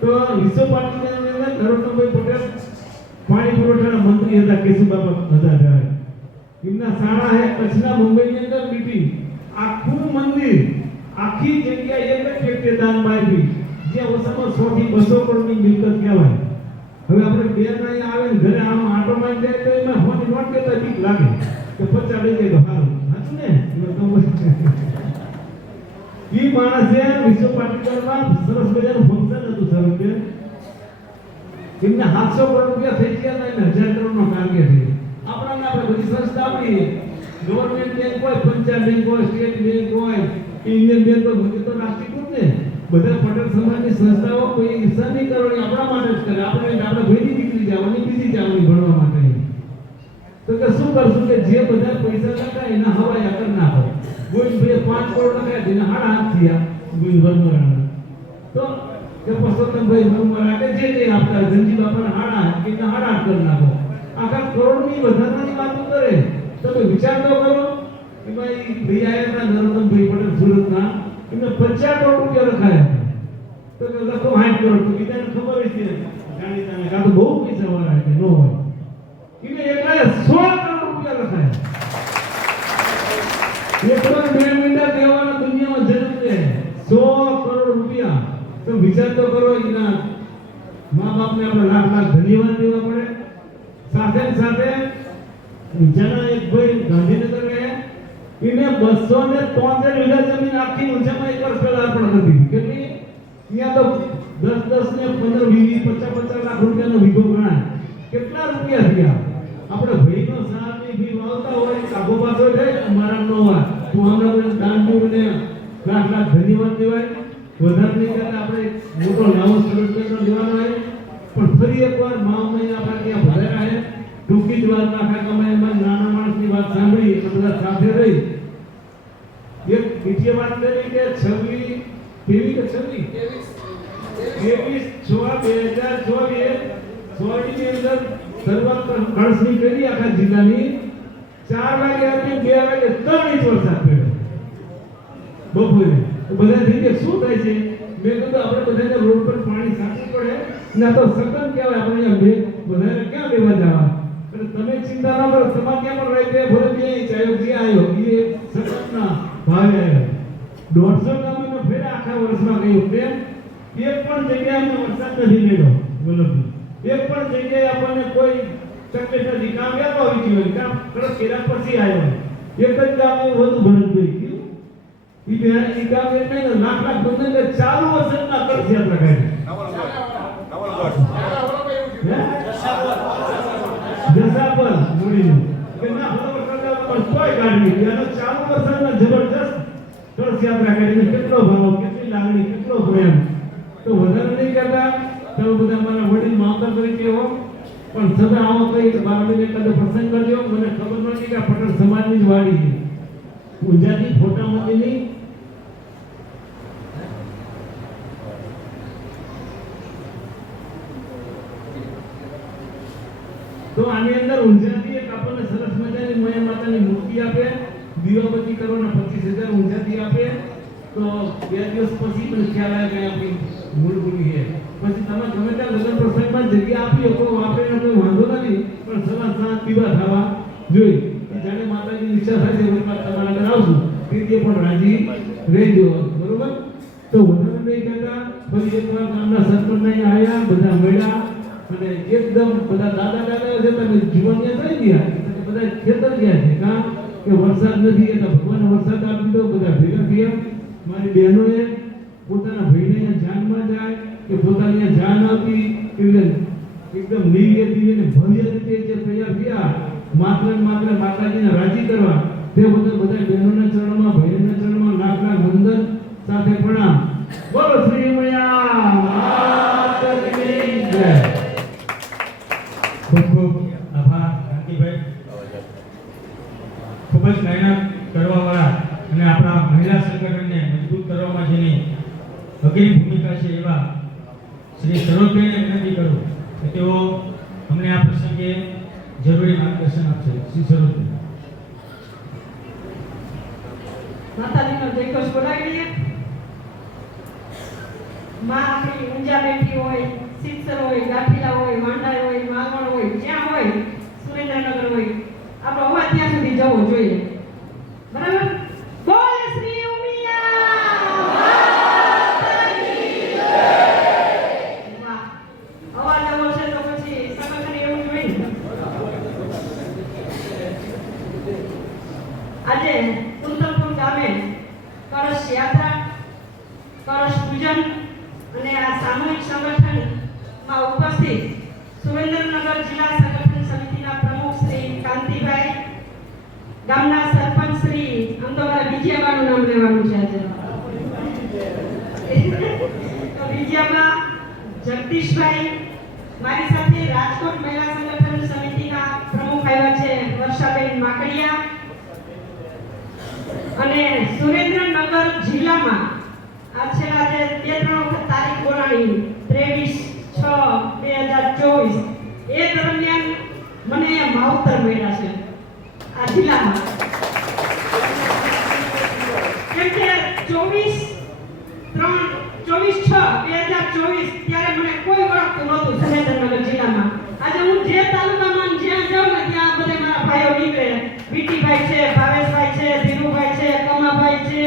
તો વિશ્વ પાટીદાર નરોત્તમભાઈ પટેલ પાણી પુરવઠાના મંત્રી હતા કેશુબાબા હતા ત્યારે એમના શાળા હે કચ્છના મુંબઈની અંદર મીટિંગ આખું મંદિર આખી જગ્યા એક જ વ્યક્તિ દાનમાં આપી જે ઓછામાં 100 થી 200 કરોડની મિલકત કહેવાય હવે આપણે બે ના આવે ને ઘરે આમ આટો મારી જાય તો એમાં હોની નોટ કેતા બીક લાગે કે 50 લઈ જાય તો સારું સાચું ને ઈ માણસે વિશ્વ પાટીદારમાં સરસ મજાનું ફંક્શન હતું સરસ એમને 700 કરોડ રૂપિયા થઈ ગયા ને 1000 કરોડનો ટાર્ગેટ છે આપણાને આપણે બધી સંસ્થા આપણી ગવર્નમેન્ટ બેંક હોય પંચાયત બેંક હોય સ્ટેટ બેંક હોય ઇન્ડિયન બેંક હોય બધે તો રાષ્ટ્રીયકૃત ને બધા પટેલ સમાજની સંસ્થાઓ કોઈ હિસ્સા નહીં કરવાની આપણા માટે જ કરે આપણે ભાઈની દીકરી જવાની બીજી જવાની ભણવા માટે તો કે શું કરશું કે જે બધા પૈસા લખાય એના હવાયા કરી નાખો ગોવિંદભાઈએ 5 કરોડ લખાયા તેને 8.5 થયા ગોવિંદ વર્મરાના તો કે પરસોત્તમભાઈ વર્મરા કે જે આપતા ધનજી બાપાના 8.5 કે 8.5 કરી નાખો આખા કરોડની વધારાની વાતો કરે તમે વિચાર તો કરો કે ભાઈ ભાઈ આયા હતા નરોત્તમભાઈ પટેલ સુરતના એમને 50 કરોડ રૂપિયા લખાયા તો કે લખો 60 કરોડ તો બીજાને ખબર જ છે જાણીતાને કાં તો બહુ પૈસા વાળા કે નો હોય એને એકલા 100 કરોડ રૂપિયા લખાયા એકલો 2 મિનિટ દેવાના દુનિયામાં જરૂર છે 100 કરોડ રૂપિયા તો વિચાર તો કરો એના મા બાપને આપણે લાખ ધન્યવાદ દેવા પડે સાથે સાથે જણા એક ભાઈ ગાંધીનગર ગયા એને 273 વીઘા જમીન આખી ઊંચામાં એક વર્ષ પહેલા અર્પણ કરી કેટલી ત્યાં તો 10 ને 15 20 50 લાખ રૂપિયાનો વીઘો ગણાય કેટલા રૂપિયા થયા આપણે ભાઈનો સાહેબની ભી વાવતા હોય કાબો પાછો જાય મારા નો હોય તો હમણાં દાન દૂરને લાખ ધન્યવાદ દેવાય વધારે નહીં કરતા આપણે મોટો લાવો સરસ લેવાનો હોય પણ ફરી એકવાર મામય આપણે ત્યાં ભરેલા છે ટૂંકી જ વાત આખા કમાઈમાં નાના માણસની વાત સાંભળી બધા સાથે રહી એક બીજી વાત કરી કે 26 23 કે 26 23 સોળની અંદર શરૂઆત કળશની કરી આખા જિલ્લાની 4 વાગે હતી 2 વાગે 3 ઇંચ વરસાદ પડ્યો બપોરે. તો બધા થઈ ગયા શું થાય છે? મેં કીધું આપણે બધાને રોડ પર પાણી સાચવું પડે ના તો સકન કહેવાય આપણે અહીંયા બધાને ક્યાં લેવા જવા. એટલે તમે ચિંતા ન કરો, તમારે ક્યાં પણ રહી ગયા ભલે 2 ઇંચ આવ્યો જે આવ્યો એ સકનના ભાવે આવ્યો. 150 ગામોનો ફેર આખા વર્ષમાં ગયું તેમ એક પણ જગ્યાએ અમને વરસાદ નથી મળ્યો. વલ્લભજી એક પણ જગ્યાએ આપણને કોઈ તકલીફ નથી. કામ યાદ આવી ગયું હોય કામ કડક કેરા પછી આવ્યો એક જ ગામ એવું વધુ ભરતભાઈ ગયું ઈ ગામ એટલે લાખ બંધન ચાલુ વરસાદના કળશ યાત્રા કાઢી જસાપર મૂડીનું કે ના હલો વરસાદ પણ તોય કાઢી અને ચાલુ વરસાદના જબરદસ્ત કળશ યાત્રા કાઢી. કેટલો ભાવ, કેટલી લાગણી, કેટલો પ્રેમ. તો વધારે નહીં કહેતા તમે બધા મારા વડીલ માવતર તરીકે હો પણ સદા આવો કઈ 12 મિનિટ કદે પ્રસંગ કરજો. મને ખબર નથી કે આ પટેલ સમાજની જ વાડી છે. ઊંઝાથી ફોટામાંની તો આની અંદર ઊંઝાથી એક આપણને સરસ મજાની મોયા માતાની મૂર્તિ આપે, દીવાબત્તી કરવાના 25,000 ઊંઝાથી આપે. તો 2 દિવસ પછી મને ખ્યાલ આવે કે આપણી મૂળભૂમિ છે. પછી તમે ગમે ત્યાં લગ્ન પ્રસંગમાં જગ્યા આપી શકો વાપરીને કોઈ વાંધો નથી પણ સવાર સાંજ પીવા થવા જોઈએ. જાણે માતાજીની ઈચ્છા થાય છે વખત તમારા આગળ આવશું તે પણ રાજી રહેજો. બરોબર? તો વધારે નહીં કહેતા ફરી એકવાર ગામના સરપંચ અહીં આવ્યા, બધા મળ્યા અને એકદમ બધા દાદા છે તમે જીવન ત્યાં થઈ ગયા બધા ખેતર ગયા છે કામ કે વરસાદ નથી એટલે ભગવાને વરસાદ આપી દીધો. બધા ભેગા થયા. મારી બહેનોએ પોતાના ભાઈને જાનમાં જાય કે પોતાની જાન આપી એટલે એકદમ નિર્ય દિવ્ય ભવ્ય રીતે જે તૈયાર થયા માત્ર માતાજીને રાજી કરવા તે બધા બહેનોના ચરણમાં ભાઈના ચરણમાં લાખ વંદન સાથે પ્રણામ. બોલો શ્રી મૈયા માતાજીની જય. ખૂબ ખૂબ આભાર કાંતિભાઈ. ખૂબ જ મહેનત કરવાવાળા અને આપણા મહિલા સંગઠનને મજબૂત કરવામાં જેની અગ્રણી ભૂમિકા છે એવા શ્રી સરોજભાઈને વિનંતી કરું કે તેઓ અમને આ પ્રસંગે જરૂરી માર્ગદર્શન આપશે. શ્રી સરોજભાઈ. માતાજીનો જયઘોષ બોલાવી લઈએ. માં આપણી ઊંઝા બેઠી હોય, સિત્સર હોય, ગાંઠીલા હોય, વાંઢા હોય, માલવણ હોય, જ્યાં હોય, સુરેન્દ્રનગર હોય, આપણો અવાજ ત્યાં સુધી જવો જોઈએ. બરાબર? બોલ શ્રી ઉમિયા માતાજી જય. વાહ, અવાજ આવો છે તો પછી સંગઠન એવું જ હોય ને. આજે કુંતલપુર ગામે કળશ યાત્રા, કળશ પૂજન અને આ સામૂહિક સંગઠનમાં ઉપસ્થિત સુરેન્દ્રનગર જિલ્લા સંગઠન સમિતિના પ્રમુખ શ્રી કાંતિભાઈ, ગામના સરપંચ શ્રી આમ તો મારા બીજીયાબાનું નામ લેવાનું છે આજે તો બીજીયાબા જગદીશભાઈ, મારી સાથે રાજકોટ મહિલા સંગઠન સમિતિના પ્રમુખ આવ્યા છે વર્ષાબેન માકડિયા અને સુરેન્દ્રનગર જિલ્લામાં આ છેલ્લા જે 2-3 વખત તારીખ બોલાવી 23/6/2024 એ દરમિયાન મને માવતર મળ્યા છે આ જિલ્લામાં. કેમ કે 24/6/2024 ત્યારે મને કોઈ ઓળખતું નહોતું સુરેન્દ્રનગર જિલ્લામાં. આજે હું જે તાલુકામાં જ્યાં જાઉં ને ત્યાં બધા મારા ભાઈઓ નીકળે. બીટીભાઈ છે, ભાવેશભાઈ છે, ધીરુભાઈ છે, કમાભાઈ છે,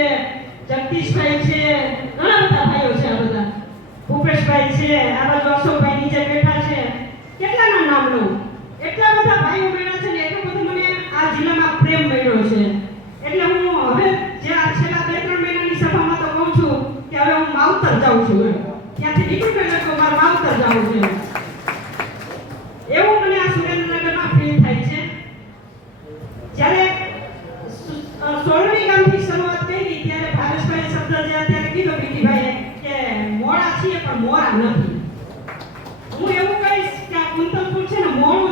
જગદીશભાઈ છે, ઘણા બધા ભાઈઓ છે. આ બધા ભૂપેશભાઈ છે, આ બાજુ અશોકભાઈ નીચે બેઠા છે. કેટલાના નામ લઉં? એટલા બધા ભાઈઓ મળ્યા છે ને એટલું બધું મને આ જિલ્લામાં પ્રેમ મળ્યો છે. એટલે હું હવે જે આ છેલ્લા 2-3 મહિનાની સભામાં તો કહું છું કે હવે હું માવતર જાઉં છું. ત્યાંથી નીકળું એટલે તો મારે માવતર જાવું છે એવું મને આ સુરેન્દ્રનગરમાં ફીલ થાય છે. જ્યારે 16મી ગામથી શરૂઆત કરી ત્યારે ભાવેશભાઈ શબ્દ જે અત્યારે કીધો બીટીભાઈએ કે મોડા છીએ પણ મોરા નથી. હું એવું કહીશ કે આ કુંતલપુર છે ને મોડું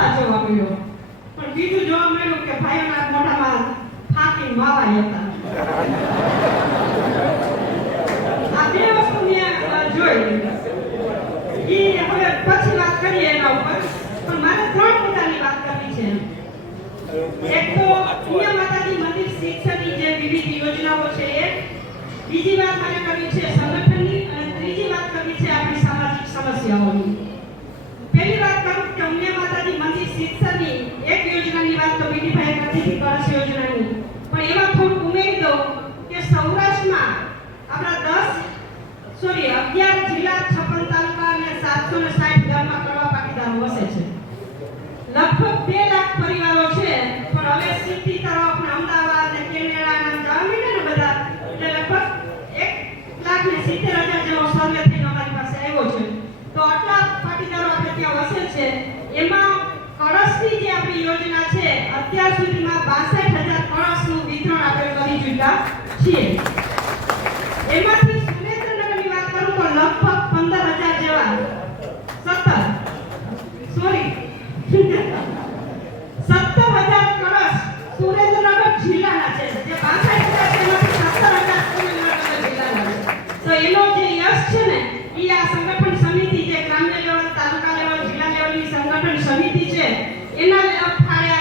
ઉત્સાહ જોવા મળ્યો. પણ બીજું જોવા મળ્યું કે ભાઈઓના મોઢામાં ફાંકી માવાઈ હતા. આ બે વસ્તુ મેં જોઈ. ઈ હવે પછી વાત કરીએ એના ઉપર, પણ મારે 3 મુદ્દાની વાત કરવી છે. એક તો ઉમિયા માતાજી મંદિર શિક્ષણની જે વિવિધ યોજનાઓ છે એ, બીજી વાત મારે કરવી છે સંગઠનની, અને ત્રીજી વાત કરવી છે આપણી સામાજિક સમસ્યાઓની. પહેલી વાત કરું કે ઉમિયા માતાજી મંદિર શિક્ષણની એક યોજનાની વાત તો બીટીભાઈ કરતી કળશ યોજનાની, પણ એમાં થોડું ઉમેરી દઉં કે સૌરાષ્ટ્રમાં આપણા 11 જિલ્લા 56 તાલુકા અને 760 ગામમાં કડવા પાટીદારો વસે છે. લગભગ 2 લાખ પરિવારો છે, પણ હવે સિટી તરફ ને અમદાવાદ ને કેનેડા ને જવા માંડ્યા ને બધા, એટલે લગભગ 1,70,000 જેવો સર્વે થઈને અમારી પાસે આવ્યો છે. તો આટલા પાટીદારો આપણે ત્યાં વસે છે. એમાં કળશની જે આપણી યોજના છે, અત્યાર સુધીમાં 62,000 કળશનું વિતરણ આપણે કરી ચૂક્યા છીએ. એમાંથી સુરેન્દ્રનગરની વાત કરું તો લગભગ 15,000 જેવા 17,000 કળશ સુરેન્દ્રનગર જિલ્લાના છે. જે 62,000 તેમાંથી 17,000 સુરેન્દ્રનગર જિલ્લાના છે. તો એનો જે યશ છે ને, એ આ સંગઠન સમિતિ જે ગ્રામ્ય લેવલ, તાલુકા લેવલ, જિલ્લા લેવલની સંગઠન સમિતિ છે, એના ફાળે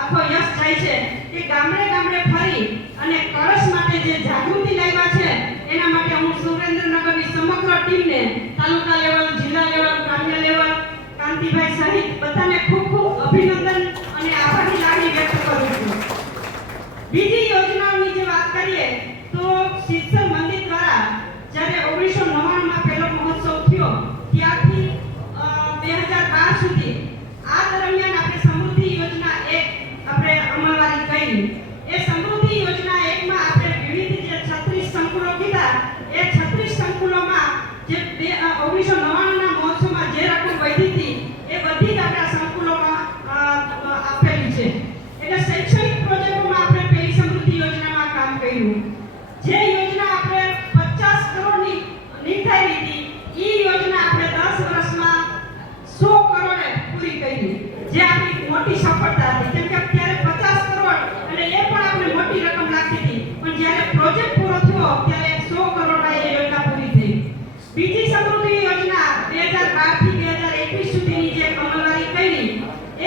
આખો યશ જાય છે કે ગામડે ગામડે ફરી અને કળશ માટે જે જાગૃતિ લાવ્યા છે, એના માટે હું સુરેન્દ્રનગરની સમગ્ર ટીમને તાલુકા લેવલ, જિલ્લા લેવલ, ગ્રામ્ય લેવલ, કાંતિભાઈ સહિત બધાને ખૂબ ખૂબ અભિનંદન અને આભારની લાગણી વ્યક્ત કરું છું. બીજી યોજનાઓની જે વાત કરીએ તો શિક્ષણ મંદિર દ્વારા જ્યારે 1999માં પહેલો મહોત્સવ થયો, ત્યારથી 2012 સુધી આ દરમિયાન આપણે સમૃદ્ધિ યોજના 1 આપણે અમલવારી કરી. એ સમૃદ્ધિ યોજના 1માં આપણે વિવિધ જે 36 સંકુલો કીધા, એ 36 સંકુલોમાં જે 1999ના મહોત્સવમાં જે રકમ વધી હતી એ બધી જ આપણા સંકુલોમાં આપેલી છે. એટલે શૈક્ષણિક પ્રોજેક્ટોમાં આપણે પહેલી સમૃદ્ધિ યોજનામાં કામ કર્યું. જે યોજના આપણે 50 કરોડની નિર્ધારી હતી, એ યોજના આપણે 10 વર્ષમાં 100 કરોડે પૂરી કરી, જે આપણી મોટી સફળતા હતી. કેમ કે અત્યારે 50 કરોડ એટલે એ પણ આપણે મોટી રકમ લાગતી હતી, પણ જ્યારે પ્રોજેક્ટ પૂરો થયો ત્યારે 100 કરોડમાં એ યોજના પૂરી થઈ. બીજી સમૃદ્ધિ યોજના 2012 થી 2021 સુધીની જે અમલવારી કરી,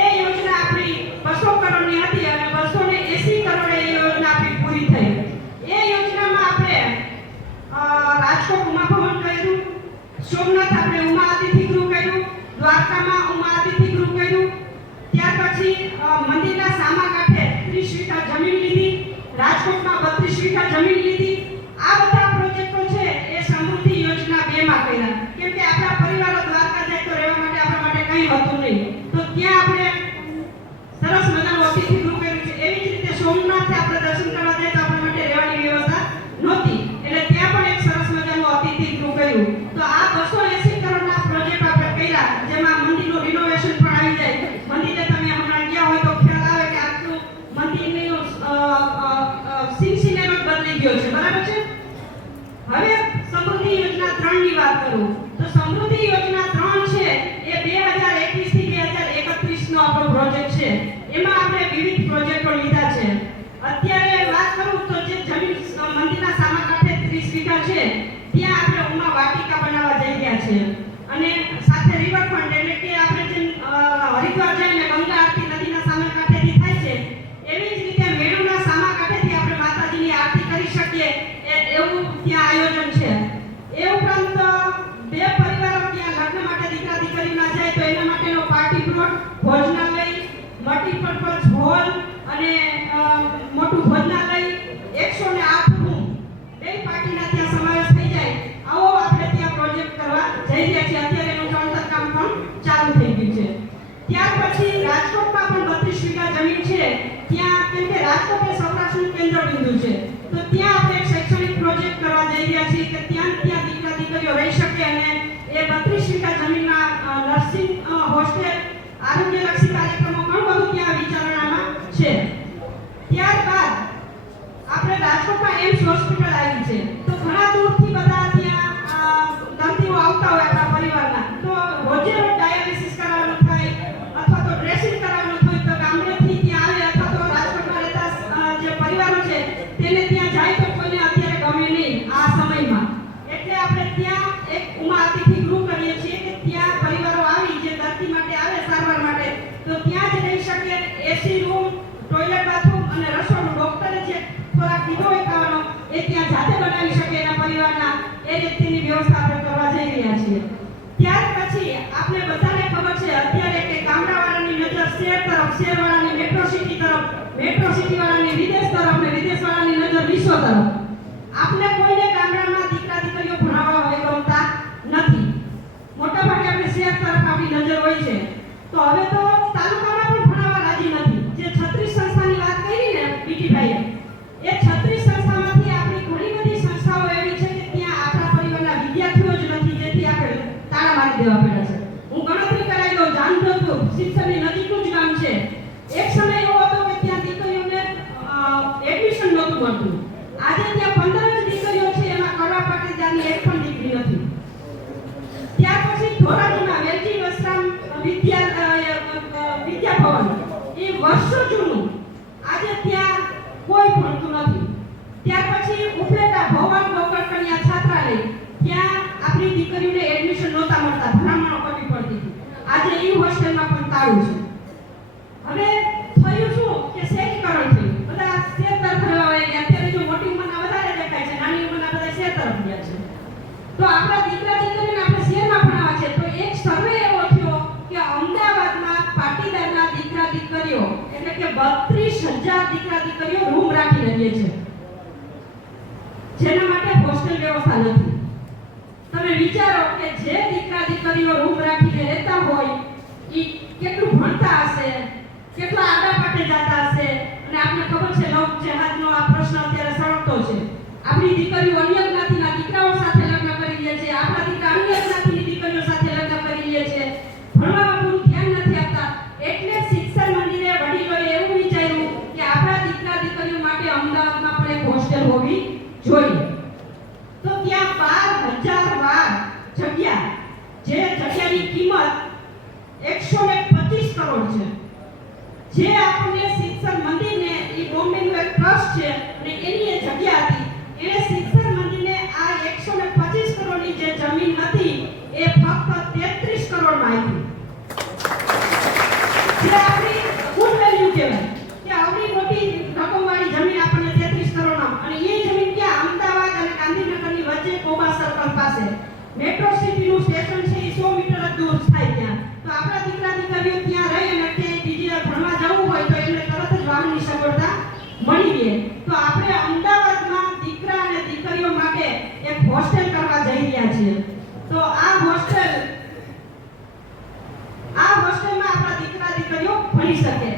એ યોજના આપણી 200 કરોડની હતી અને 280 કરોડે એ યોજના આપણી પૂરી થઈ. એ યોજનામાં આપણે રાજકોટ ઉમા ભવન કર્યું, સોમનાથ આપણે ઉમા અતિથિ ગૃહ કર્યું, દ્વારકામાં ઉમા અતિથિ ગૃહ કર્યું. ત્યાર પછી મંદિરના સામા કાંઠે 30 વીઘા જમીન લીધી, રાજકોટમાં 32 વીઘા જમીન લીધી. આ બધા પ્રોજેક્ટો છે એ સમૃદ્ધિ યોજના 2માં કર્યા. કેમ કે આપણા પરિવારો દ્વારકા જાય તો રહેવા માટે આપણા માટે કંઈ હતું નહીં, તો ત્યાં આપણે સરસ મજાનું અતિથિ ગૃહ કર્યું છે. એવી જ રીતે સોમનાથે આપણે દર્શન કરવા જાય તો આપણા માટે રહેવાની વ્યવસ્થા નહોતી, એટલે ત્યાં પણ એક સરસ મજાનું અતિથિ ગૃહ કર્યું. તો આ 280 કરોડના પ્રોજેક્ટ આપણે કર્યા, જેમાં મંદિરનું રિનોવેશન પણ આવી જાય. મંદિરે તમે હમણાં ગયા હોય તો ખ્યાલ આવે કે આખું મંદિરનું સિંસિનેરો બદલી ગયો છે, બરાબર છે. હવે સમૃદ્ધિ યોજના 3ની વાત કરું તો સમૃદ્ધિ યોજના 3 છે એ 2021 થી 2031 નો આપણો પ્રોજેક્ટ છે. એમાં આપણે વિવિધ પ્રોજેક્ટો લીધા છે. અત્યારે વાત કરું તો જે જમીન મંદિરના સામા કાંઠે 30 વીઘા છે, ત્યાં આપણે ઉમા વાટિકા બનાવવા જઈ રહ્યા છે. અને સાથે રિવરફ્રન્ટ એટલે કે આપણે જે હરિદ્વાર જઈને ગંગા આરતી નદીના સામા કાંઠેથી થાય છે, એવી જ રીતે મેરુના સામા કાંઠેથી આપણે માતાજીની આરતી કરી શકીએ એવું ત્યાં આયોજન છે. એ ઉપરાંત 2 પરિવારો ત્યાં લગ્ન માટે દીકરા દીકરીના જાય તો એના માટેનો પાર્ટી પ્લોટ, ભોજનાલય, મલ્ટીપર્પઝ હોલ અને મોટું ભોજનાલય, 108 રૂમ, 2 પાર્ટીના ત્યાં સમાવેશ થઈ જાય. આવો આપણે ત્યાં પ્રોજેક્ટ કરવા જઈ રહ્યા છીએ. અત્યારે એનું ચણતર કામ પણ ચાલુ થઈ ગયું છે. ત્યાર પછી રાજકોટમાં પણ 32 વીઘા જમીન છે. ત્યાં કેમ કે રાજકોટ એ સૌરાષ્ટ્રનું કેન્દ્ર બિંદુ છે, તો ત્યાં આપણે એક શૈક્ષણિક પ્રોજેક્ટ કરવા જઈ રહ્યા છીએ કે ત્યાં દીકરા દીકરીઓ રહી શકે અને એ 32 વીઘા જમીનના નર્સિંગ હોસ્ટેલ, આરોગ્યલક્ષી કાર્યક્રમો ઘણું બધું ત્યાં વિચારણામાં છે. ત્યારબાદ આપણે રાજકોટમાં એમ્સ હોસ્પિટલ આવી છે, તો ઘણા દૂરથી બધા ત્યાં દર્દીઓ આવતા હોય આપણા પરિવારના, તો રોજે રોજ ડાયાલિસિસ કરાવવાનું થાય અથવા ત્યાં એક ઉમા અતિથિ ગૃહ કરીએ છીએ કે ત્યાં પરિવારો આવી જે દર્દી માટે આવે સારવાર માટે તો ત્યાં જ રહી શકે. એસી રૂમ, ટોયલેટ, બાથરૂમ અને રસોડું ડોક્ટરે જે ખોરાક દીધો હોય ખાવાનો એ ત્યાં જાતે બનાવી શકે એના પરિવારના એ રીતની વ્યવસ્થા આપણે કરવા જઈ રહ્યા છીએ. ત્યાર પછી આપણે બધાને ખબર છે અત્યારે કે ગામડાવાળાની નજર શહેર તરફ, શહેરવાળાની મેટ્રો સિટી તરફ, મેટ્રો સિટી વાળાની વિદેશ તરફ ને વિદેશવાળાની નજર વિશ્વ તરફ. આપણે કોઈને ગામડામાં દીકરા દીકરીઓ ભણાવવા હોય ગમતા નથી. મોટા ભાગે આપણે શહેર તરફ આપણી નજર હોય છે. તો હવે તો તાલુકામાં પણ ભણાવવા રાજી નથી. જે 36 સંસ્થાની વાત કરી ને બીટીભાઈએ, એ 36 સંસ્થામાંથી આપણી ઘણી બધી સંસ્થાઓ એવી છે કે ત્યાં આપણા પરિવારના વિદ્યાર્થીઓ જ નથી, જેથી આપણે તાળા મારી દેવા પડ્યા છે. હું ગણતરી કરાવી દઉં, જામજોધપુર શિક્ષણની નજીકનું જ ગામ છે. એક સમય એવો હતો કે ત્યાં દીકરીઓને એડમિશન નહોતું મળતું. આજે ત્યાં 15 જ દીકરીઓ છે, એમાં કરવા પાટીદારની એક પણ દીકરી નથી. ત્યાર પછી ધોરાજીમાં વેલજી વસરામ વિદ્યાભવન, એ વર્ષો જૂનું, આજે ત્યાં કોઈ ભણતું નથી. ત્યાર પછી ઉપલેટા ભવન ગોકળ કન્યા છાત્રાલય, ત્યાં આપણી દીકરીઓને એડમિશન નહોતા મળતા, ભલામણો કરવી પડતી હતી. આજે એ હોસ્ટેલમાં પણ તાળું છે. હવે થયું શું કે શહેરીકરણ થયું, બધા શહેર તરફ રહેવા ગયા. અત્યારે જો મોટી ઉંમરના વધારે દેખાય છે, નાની ઉંમરના બધા શહેર તરફ ગયા છે. તો આપણા દીકરા દીકરીઓને આપણે શહેરમાં ભણાવવા છે. તો એક સર્વે એવો થયો કે અમદાવાદમાં પાટીદારના દીકરા દીકરીઓ એટલે કે 32,000 દીકરા દીકરીઓ રૂમ રાખી રહી છે, જેના માટે હોસ્ટેલ વ્યવસ્થા નથી. તમે વિચારો કે જે દીકરા દીકરીઓ રૂમ રાખીને રહેતા હોય એ કેટલું ભણતા હશે, કેટલા આડા પાટે જતા હશે. અને આપણને ખબર છે લવ જેહાદનો આ પ્રશ્ન અત્યારે સળગતો છે. આપણી દીકરીઓ અન્ય જ્ઞાતિના દીકરાઓ સાથે લગ્ન કરી લે છે, આપણા દીકરા અન્ય જ્ઞાતિની દીકરીઓ સાથે લગ્ન કરી લે છે, ભણવામાં પૂરું ધ્યાન નથી આપતા. એટલે શિક્ષણ મંદિરે વડીલોએ એવું વિચાર્યું કે આપણા દીકરા દીકરીઓ માટે અમદાવાદમાં પણ એક હોસ્ટેલ હોવી જોઈએ. તો ત્યાં 12,000 વાર જગ્યા, જે જગ્યાની કિંમત 125 કરોડ છે. જે આપણને શિક્ષણ મંદિરને એ બોમ્બેનું એક ટ્રસ્ટ છે અને એની એ જગ્યા હતી, એને શિક્ષણ મંદિરને આ 125 કરોડની જે જમીન હતી એ ફક્ત 33 કરોડમાં આપી. જે આપણી ગુડ વેલ્યુ કહેવાય કે આવડી મોટી રકમવાળી જમીન આપણને 33 કરોડમાં, અને એ જમીન ક્યાં? અમદાવાદ અને ગાંધીનગરની વચ્ચે કોબા સર્કલ પાસે. મેટ્રો સિટીનું સ્ટેશન છે એ 100 મીટર જ દૂર થાય ત્યાં. તો આપણા દીકરા દીકરીઓ ત્યાં રહી અને ક્યાંય બીજે ભણવા જવું હોય તો એમને તરત જ વાહનની સગવડતા મળી રહે. તો આપણે અમદાવાદમાં દીકરા અને દીકરીઓ માટે એક હોસ્ટેલ કરવા જઈ રહ્યા છીએ. તો આ હોસ્ટેલમાં આપણા દીકરા દીકરીઓ ભણી શકે.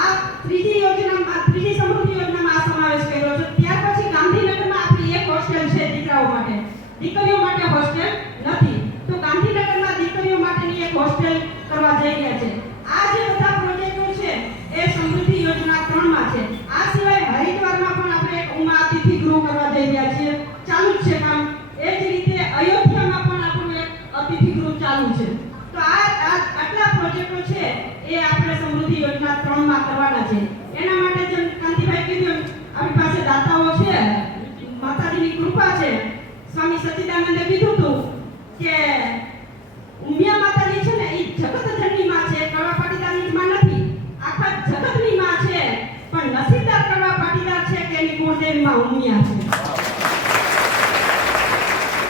આ ત્રીજી સમૃદ્ધિ યોજનામાં આ સમાવેશ કર્યો છે. ત્યાર પછી ગાંધીનગરમાં આપણી એક હોસ્ટેલ છે દીકરાઓ માટે, દીકરીઓ માટે હોસ્ટેલ નથી. તો ગાંધીનગરમાં દીકરીઓ માટેની એક હોસ્ટેલ કરવા જઈ રહ્યા છે. આ જે બધા પ્રોજેક્ટો છે એ સમૃદ્ધિ યોજના 3માં છે. આ સિવાય હરિદ્વારમાં પણ આપણે એક ઉમા અતિથિ ગૃહ કરવા જઈ રહ્યા છીએ, ચાલુ જ છે કામ. એ જ રીતે અયોધ્યામાં પણ આપણું એક અતિથિ ગૃહ ચાલુ છે. તો આટલા પ્રોજેક્ટો છે એ આપણે સમૃદ્ધિ યોજના 3માં કરવાના છે. એના માટે જેમ કાંતિભાઈ કીધું, આપણી પાસે દાતાઓ છે, માતાજીની કૃપા છે. સ્વામી સચ્ચિદાનંદે કીધું હતું કે ઉમિયા માતાજી છે ને એ જગતજનની માં છે, કડવા પાટીદારની માં નથી, આખા જગતની માં છે. પણ નસીબદાર કડવા પાટીદાર છે કે એની કુળદેવી માં ઉમિયા છે.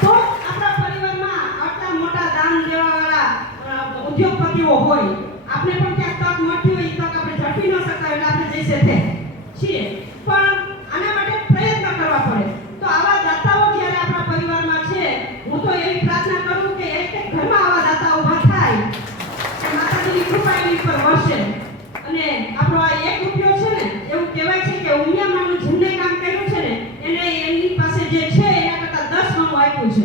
તો આપણા પરિવારમાં આટલા મોટા દાન દેવાવાળા ઉદ્યોગપતિઓ હોય, આપણે પણ ક્યાંક તક મળતી હોય, તક આપણે ઝડપી ન શકતા એટલે આપણે જઈશે તે છીએ. પણ આના માટે પ્રયત્ન કરવા પડે. તો આવા દાતાઓ જ્યારે આપણા પરિવારમાં છે, હું તો એવી પ્રાર્થના કરું કે એક ઘરમાં આવા દાતા ઊભા થાય કે માતાજીની કૃપા એની પર વરસે. અને આપણો આ 1 રૂપિયો છે ને, એવું કહેવાય છે કે ઉમિયામાનું જેમને કામ કર્યું છે ને એને એની પાસે જે છે એના કરતાં 10 ગણું આપ્યું છે.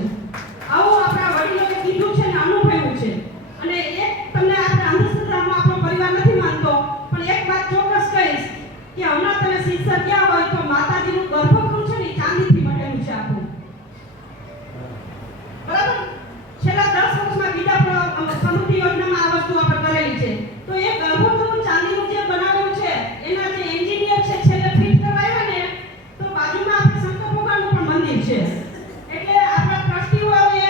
આવું આપણા વડીલોએ કીધું છે ને અનુભવ્યું છે. અને એક તમને આપણે અંધશ્રદ્ધામાં આપણો પરિવાર નથી માનતો, પણ એક વાત ચોક્કસ કહીશ કે હમણાં તમે શિક્ષક ક્યાં હોય તો માતાજીનું ગર્ભગૃહ છે ને ચાંદીથી બનેલું છે આખું, બરાબર? છેલ્લા 10 વર્ષમાં બીજા સમૃદ્ધિ યોજનામાં આ વસ્તુ આપણે કરેલી છે. તો એ ગર્ભગૃહ ચાંદીનું જે બનાવેલું છે એના જે એન્જિનિયર છે છેલ્લે ફિટ કરવા આવ્યા ને, તો બાજુમાં આપણે શંકર ભગવાનનું પણ મંદિર છે. એટલે આપણા ટ્રસ્ટીઓ એ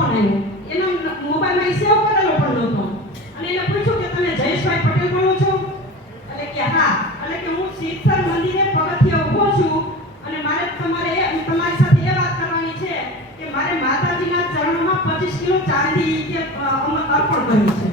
ફોન આવ્યો. એના મોબાઈલમાં સેવ કરેલો પણ નહોતો. અને એને પૂછ્યું કે તમે જયેશભાઈ પટેલ બોલો છો? એટલે કે હા. એટલે કે હું સિદ્ધસર મંદિરે પગથિયે ઊભો છું અને મારે તમારી સાથે એ વાત કરવાની છે કે મારે માતાજીના ચરણોમાં 25 કિલો ચાંદી કે અર્પણ કરવી છે.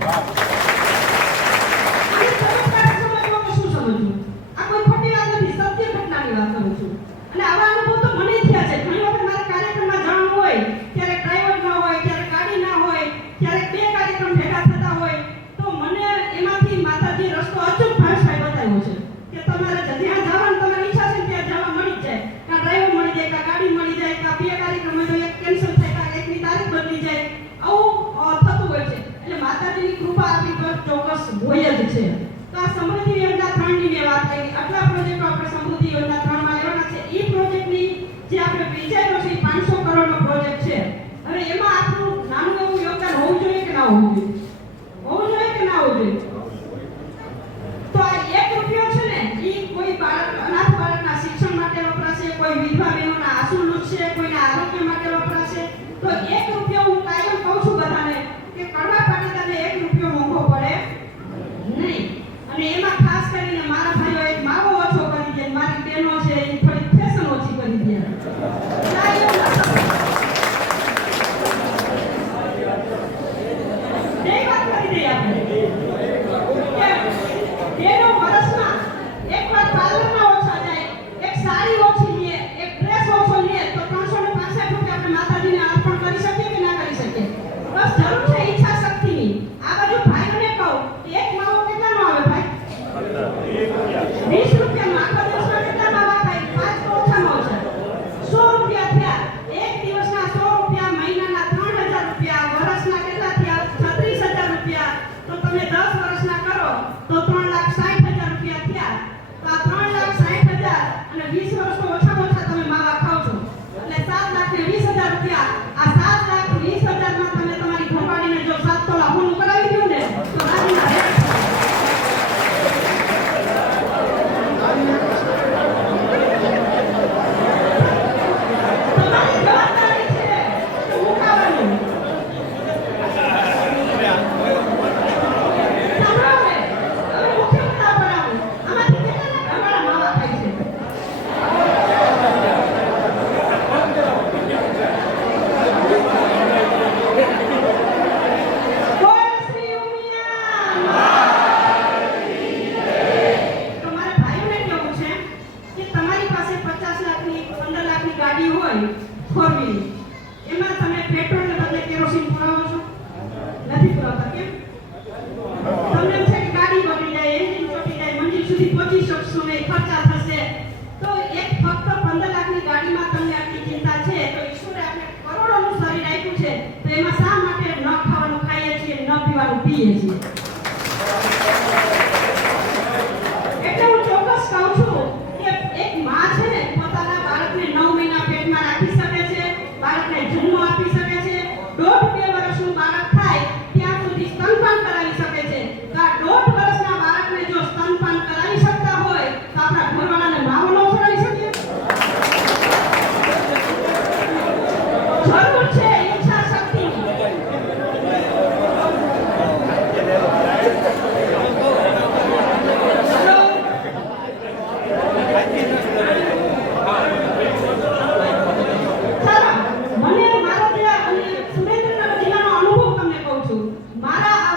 આને ચમત્કારિક સમજવામાં શું સમજવું? આ કોઈ ખોટી વાત નથી, સત્ય ઘટનાની વાત કરું છું. અને આવા અનુભવ તો મને થયા છે. ઘણી વખત મારા કાર્યક્રમમાં જવાનું હોય ત્યારે ડ્રાઈવર ન હોય, ત્યારે ગાડી ના હોય, ત્યારે બે કાર્યક્રમ ભેગા થતા હોય તો મને એમાંથી માતાજી રસ્તો અચૂક ભાષાએ બતાવ્યો છે કે તમારે જ્યાં જવાનું તમારી ઈચ્છા છે ત્યાં જવા મળી જાય. કાં ડ્રાઈવર મળી જાય, કાં ગાડી મળી જાય, કાં બે કાર્યક્રમ હોય તો એક કેન્સલ થાય, કાં એકની તારીખ બદલી જાય. આવું થતું હોય છે. એટલે માતાજીની કૃપા આપણી પર ચોક્કસ હોય જ છે. તો આ સમૃદ્ધિ યોજના 3 ની મેં વાત કરી. આટલા પ્રોજેક્ટો આપણે સમૃદ્ધિ યોજના 3 માં લેવાના છે. એ પ્રોજેક્ટની જે આપણે વિચાર્યો છે 500 કરોડનો પ્રોજેક્ટ છે. હવે એમાં આપણું નાનું એવું યોગદાન હોવું જોઈએ કે ના હોવું જોઈએ? હોવું જોઈએ કે ના હોવું જોઈએ? તો આ 1 રૂપિયો છે ને એ કોઈ બાળક, અનાથ બાળકના શિક્ષણ માટે વપરાશે, કોઈ વિધવા બહેનોના આંસુ લૂછશે, કોઈના આરોગ્ય માટે વપરાશે. તો 1 રૂપિયો હું કાયમ કહું છું બધાને કે કડવા પાટીદારને 1 રૂપિયો મોંઘો પડે નહીં. અને એમાં ખાસ કરીને મારા ભાઈઓ એક માવો ઓછો કરી દે, મારી બહેનો છે એ થોડી ફેશન ઓછી કરી દે. ના, એવું ના થતું. બે વાત કરી દઈએ આપણે કે બહેનો વર્ષમાં એકવાર પાર્લરમાં ઓછા જાય, એક સાડી ઓછી લે, એક ડ્રેસ ઓછો લે તો 365 રૂપિયા આપણે માતાજીને અર્પણ કરી શકીએ કે ના કરી શકીએ? બસ જરૂર છે ઈચ્છા શક્તિની. આ બાજુ ભાઈઓને કહું એક માવો કેટલાનો આવે ભાઈ? 20 રૂપિયાનો. આખા દિવસમાં કેટલા માવા ખાય? 5 તો ઓછામાં ઓછા 100 રૂપિયા થયા. એક દિવસના 100 રૂપિયા, મહિનાના 3000 રૂપિયા, વર્ષના કેટલા થયા? 36000 રૂપિયા. તો તમે 10 વર્ષના કરો તો 3,60,000 રૂપિયા થયા. તો આ 3,60,000 અને 20 વર્ષ તો ઓછામાં ઓછા તમે માવા ખાવ છો એટલે 7,20,000 રૂપિયા. આ 7,20,000 માં તમે તમારી ઘરવાળીને જો 7 તોલા સોનું કરાવી દો ને તો રાજીના રહેશે. તમારી જવાબદારી છે તો મુકાવવાનું. સાંભળો હવે, મુખ્ય મુદ્દા પર આવું. આમાંથી કેટલાના ઘરવાળા માવા ખાય છે? બોલ શ્રી ઉમિયા. તો મારા ભાઈઓને કેવું છે કે તમારી પાસે 50 લાખની 15 લાખની ગાડી હોય, 4 વ્હીલ, એમાં તમે પેટ્રોલને બદલે કેરોસીન પુરાવો છો? નથી પુરાવતા. કેમ? તમને એમ છે કે ગાડી બગડી જાય, એન્જિન ચોટી જાય, મંજિલ સુધી પહોંચી શકશો નહીં, ખર્ચા થશે. તો એક ફક્ત 15 લાખની ગાડીમાં તમને આટલી ચિંતા છે તો ઈશ્વરે આપણે કરોડોનું શરીર આપ્યું છે તો એમાં શા માટે ન ખાવાનું ખાઈએ છીએ, ન પીવાનું પીએ છીએ? એટલે હું ચોક્કસ કહું છું કે એક માં છે ને પોતાના બાળકને 9 મહિના પેટમાં રાખી શકે છે, બાળકને જન્મ આપી શકે છે. 1.5-2 વર્ષનું બાળક થાય ત્યાં સુધી સ્તનપાન કરાવી શકે છે. તો આ 1.5 વર્ષના બાળકને જો સ્તનપાન કરાવી શકતા હોય તો આપણા ઘરવાળાને માવો ન છોડાવી શકીએ? જરૂર છે ઈચ્છા શક્તિની. હેલો. ચાલો, મને મારા જેવા અને સુરેન્દ્રનગર જિલ્લાનો અનુભવ તમને કહું છું. મારા આ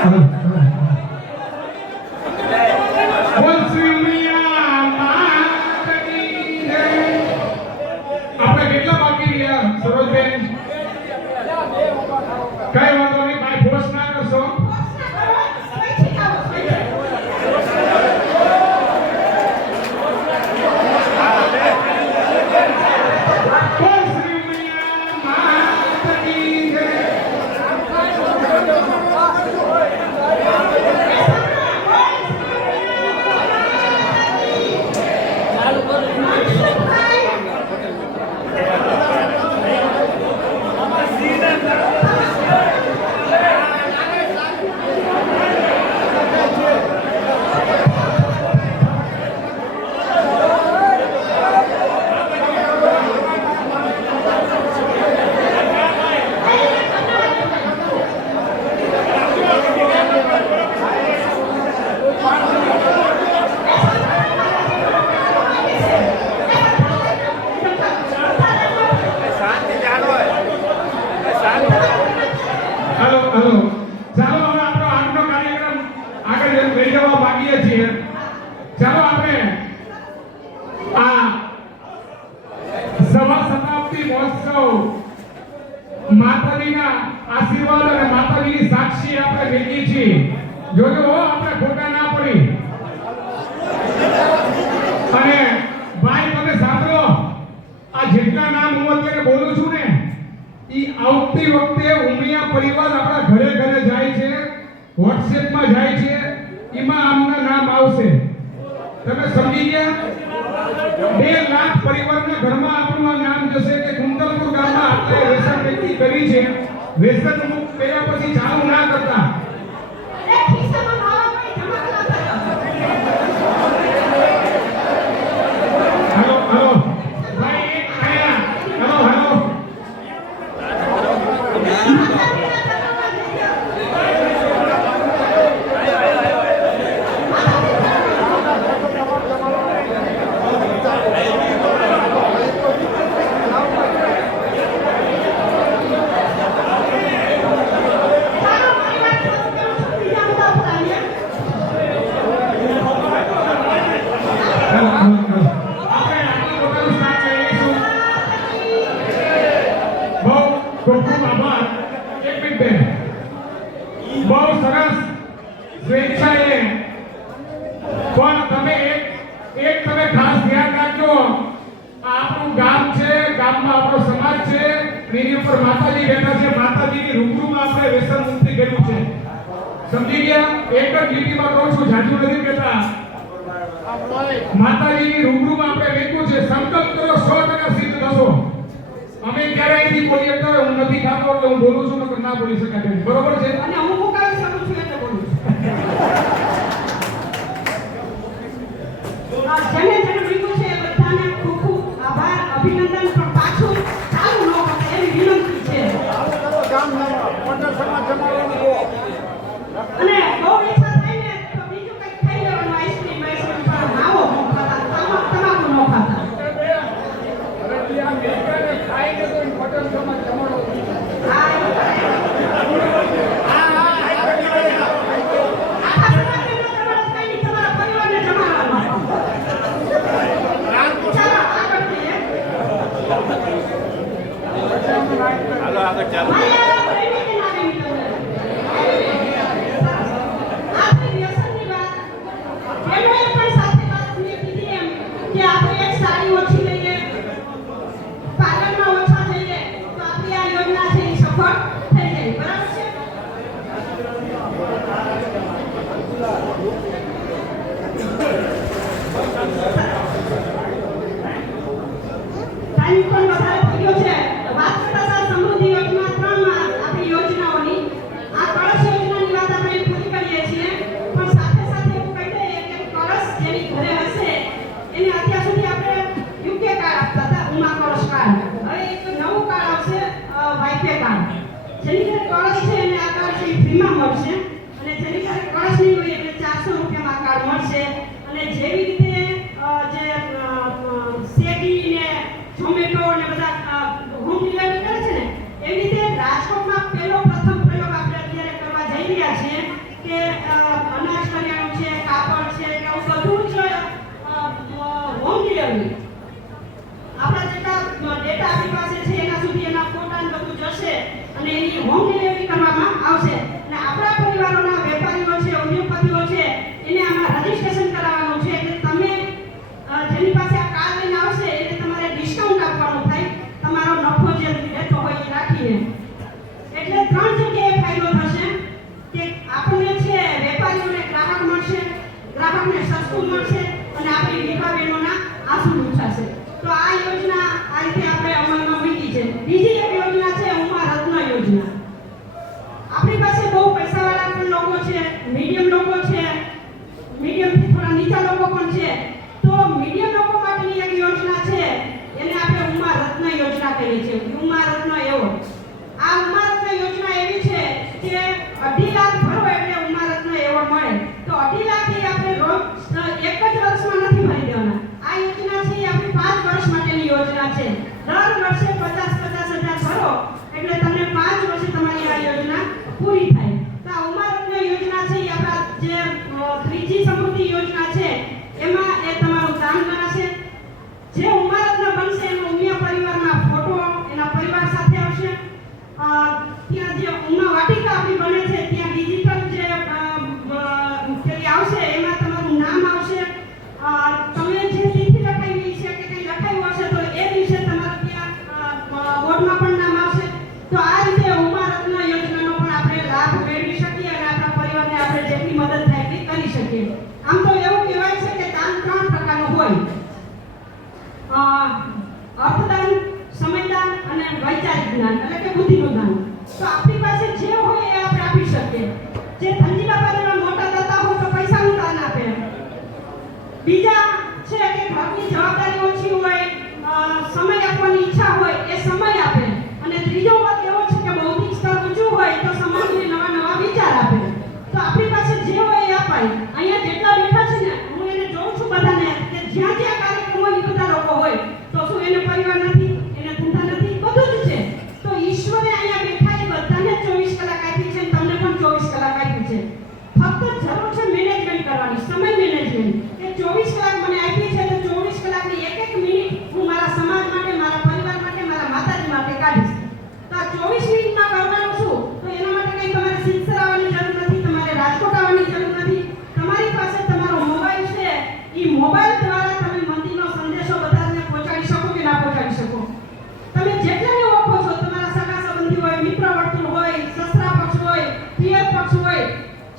બોલ શ્રી ઉમિયા માતની જય. આપણે કેટલા બાકી રહ્યા સરોજબેન? કઈ વાંધો નહીં, ભાઈ ફોર્સ ના કરશો. બોલ શ્રી ઉમિયા માતની જય. હાલો હાલો, ચાલો હવે આપણો આજનો કાર્યક્રમ આગળ લઈ જવા માંગીએ છીએ. ચાલો આપણે આ સભા સમાપ્તિ મહોત્સવ માતાજીના આશીર્વાદ અને માતાજીની સાક્ષી આપણે વેચીએ છીએ. જોજો હો, આપણે ખોટા ના પડી. અને ભાઈ તમે સાંભળો, આ જેટલા નામ હું અત્યારે બોલું છું ને, ઈ આવતી વખતે ઉમિયા પરિવાર આપણા ઘરે ઘરે જાય છે, વોટ્સએપમાં જાય છે, એમાં આમના નામ આવશે. તમે સમજી ગયા? 2 લાખ પરિવારના ઘરમાં આપણું આ નામ જશે કે કુંતલપુર ગામમાં આપણે વ્યસન મુક્તિ કરી છે. વ્યસન મુક્ત કર્યા પછી ચાલુ ના કરતા. હાલો હાલો ભાઈ, એક આયા. હાલો હાલો. બહુ સરસ સ્વેચ્છાએ, પણ તમે એક તમે ખાસ ધ્યાન રાખજો, આ આપણું ગામ છે, ગામમાં આપણો સમાજ છે, એની ઉપર માતાજી બેઠા છે. માતાજીની રૂબરૂમાં આપણે વ્યસન મુક્તિ કર્યું છે. સમજી ગયા? એક જ લીટીમાં કહું છું, જાજુ નથી કહેતા. માતાજીની રૂબરૂમાં આપણે વેચ્યું છે. સંકલ્પ કરો, 100% સિદ્ધ થશો. અમે ક્યારે અહીંથી બોલીએ તો હું નથી ખાતો એટલે હું બોલું છું, નકર ના બોલી શકાય. બરોબર છે? અને હું મુકાવી શકું છું એટલે બોલું છું. જેને જેને લીધું છે એ બધાને ખૂબ ખૂબ આભાર, અભિનંદન. પણ પાછું ચાલુ ન કરે એવી વિનંતી છે. અને બહુ ઈચ્છા થાય ને તો બીજું કંઈક ખાઈ લેવાનું, આઈસ્ક્રીમ પણ આવો ન ખાતા, તમાકુ ન ખાતા. કે અનાજ કરિયાણું છે, કાપડ છે, કે આવું બધું જ હોમ ડિલિવરી આપણા જેટલા ડેટા આપણી પાસે છે એના સુધી એના ફોટા ને બધું જશે અને એની હોમ ડિલિવરી કરવામાં આવશે. અને આપણા પરિવારોના વેપારીઓ છે, ઉદ્યોગપતિઓ છે, એને આમાં રજીસ્ટ્રેશન કરાવવાનું છે. એટલે તમે જેની પાસે આ કાર્ડ લઈને આવશે એટલે તમારે ડિસ્કાઉન્ટ આપવાનું થાય, તમારો નફો જે રહેતો હોય એ રાખીને. એટલે 3 જગ્યાએ ફાયદો થશે કે આપણને છે વેપારીઓને ગ્રાહક મળશે, ગ્રાહકને સસ્તું મળશે અને આપણી વિધવા બહેનોના આંસુ લૂછાશે. તો આ યોજના આ રીતે આપણે અમલમાં મૂકી છે. બીજી એક યોજના છે ઉમા રત્ન યોજના. આપણી પાસે બહુ પૈસાવાળા પણ લોકો છે, મીડિયમ લોકો છે, મીડિયમથી થોડા નીચા લોકો પણ છે. તો મીડિયમ લોકો માટેની એક યોજના છે, એને આપણે ઉમા રત્ન યોજના કહીએ છીએ, ઉમા રત્ન એવોર્ડ. આ ઉમા રત્ન યોજના એવી છે કે 2.5 લાખ ભરો એટલે ઉમા રત્ન એવોર્ડ મળે. તો 2.5 લાખ એ આપણે રોજ એક જ વર્ષમાં નથી ભરી દેવાના. આ યોજના છે એ આપણી 5 વર્ષ માટેની યોજના છે. દર વર્ષે 50,000 ભરો એટલે તમને 5 વર્ષે તમારી આ યોજના પૂરી થાય. તો આ ઉમા રત્ન યોજના છે એ આપણા જે 3G સમૃદ્ધિ યોજના છે એમાં એ તમારું દાન ગણાશે. જે ઉમા રત્ન બનશે એનો ઉમિયા પરિવારના ફોટો એના પરિવાર સાથે આવશે. ત્યાં જે ઉમા વાટિકા આપણી બને છે ત્યાં ડિજિટલ જે પેલી આવશે એમાં તમારું નામ આવશે. તમે જે તિથિ લખાવી છે કે કંઈ લખાવ્યું હશે તો એ દિવસે તમારે ત્યાં બોર્ડમાં પણ નામ આવશે. તો આ રીતે ઉમા રત્ન યોજનાનો પણ આપણે લાભ મેળવી શકીએ અને આપણા પરિવારને આપણે જેટલી મદદ થાય એટલી કરી શકીએ. આમ તો એવું કહેવાય છે કે દાન 3 પ્રકારનું હોય: અર્થદાન, સમયદાન અને વૈચારિક જ્ઞાન એટલે કે બુદ્ધિનું દાન. તો આપણી પાસે જે હોય એ આપણે આપી શકીએ. જે ધનજી બાપા જેવા મોટા દાતા હોય તો પૈસાનું દાન આપે. બીજા છે કે ઘરની જવાબદારી ઓછી હોય, સમય આપવાની ઈચ્છા હોય એ સમય આપે. અને ત્રીજો વર્ગ એવો છે કે બૌદ્ધિક સ્તર ઊંચું હોય તો સમાજને નવા વિચાર આપે. તો આપણી પાસે જે હોય એ અપાય. અહીંયા જેટલા બેઠા છે ને હું એને જોઉં છું બધાને કે જ્યાં જ્યાં કાર્યક્રમ હોય એ બધા લોકો હોય. તો શું એને પરિવાર નથી, એને ધંધા નથી, બધું જ છે. તો ઈશ્વરે અહીંયા બેઠા એ બધાને 24 કલાક આપી છે, તમને પણ 24 કલાક આપી છે. ફક્ત જરૂર છે મેનેજમેન્ટ કરવાની, સમય મેનેજમેન્ટ. કે 24 કલાક મને આપી છે તો 24 કલાકની એક મિનિટ હું મારા સમાજ માટે, મારા પરિવાર માટે, મારા માતાજી માટે કાઢીશ. તો આ 24 મિનિટમાં કરવાનું શું? તો એના માટે કંઈ તમારે સિત્સર આવવાની જરૂર નથી, તમારે રાજકોટ આવવાની જરૂર નથી. તમારી પાસે તમારો મોબાઈલ છે, એ મોબાઈલ દ્વારા તમે મંદિરનો સંદેશો બધાને પહોંચાડી શકો કે ના પહોંચાડી શકો. તમે જેટલાને ઓળખો છો, તમારા સગા સંબંધી હોય, મિત્ર વર્તુળ હોય, સસરા પક્ષ હોય, પિયર પક્ષ હોય,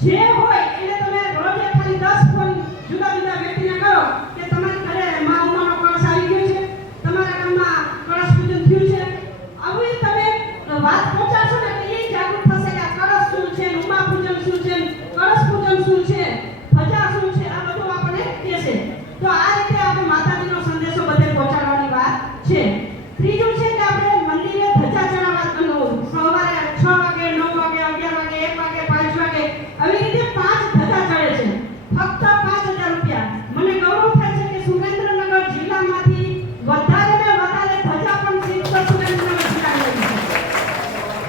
જે હોય એને તમે રોજ ખાલી 10 ફોન જુદા જુદા વ્યક્તિને કરો કે તમારી ઘરે મા ઉમાનો કળશ આવી ગયો છે, તમારા ગામમાં કળશ પૂજન થયું છે. આવી તમે વાત પહોંચાડશો ને એટલે એ જાગૃત થશે કે આ કળશ શું છે, ઉમા પૂજન શું છે, કળશ પૂજન શું છે, ધજા શું છે, આ બધું આપણને કહેશે. તો આ રીતે આપણે માતાજીનો સંદેશો બધે પહોંચાડવાની વાત છે. ત્રીજું છે કે આપણે મંદિરે ધજા ચડાવવા સવારે 6 વાગે, 9 વાગે, 11 વાગે, 1 વાગે, 5 વાગે આવી રીતે 5 ધજા ચડે છે. ફક્ત 5,000 રૂપિયા. મને ગૌરવ થાય છે કે સુરેન્દ્રનગર જિલ્લામાંથી વધારે ને વધારે ધજા પણ સુરેન્દ્રનગર જિલ્લાની છે.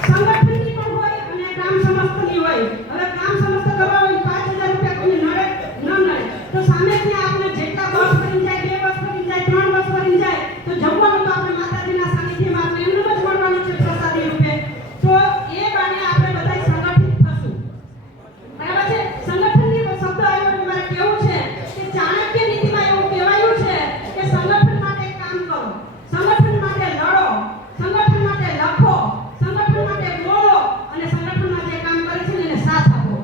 સંગઠનની પણ હોય અને ગ્રામ સમસ્તની હોય. હવે ગ્રામ સમસ્ત કરવા હોય 5,000 રૂપિયા કોઈ નડે ન નડે તો સામે ત્યાં આપણે જેટલા બસ ફરીને જાય, 2 બસ ફરીને જાય, 3 બસ ફરીને જાય તો જમવાનું તો આપણે માતાજીના સાનિધ્યમાં આપણે એમનું જ મળવાનું છે પ્રસાદી રૂપે. તો એ બાને આપણે બધા સંગઠિત થશું. બરાબર છે? સંગઠનની શબ્દ આવ્યો એટલે મારે કહેવું છે કે ચાણક્ય નીતિમાં એવું કહેવાયું છે કે સંગઠન માટે કામ કરો, સંગઠન માટે લડો, સંગઠન માટે લખો, સંગઠન માટે બોલો અને સંગઠનમાં જે કામ કરે છે એને સાથ આપો.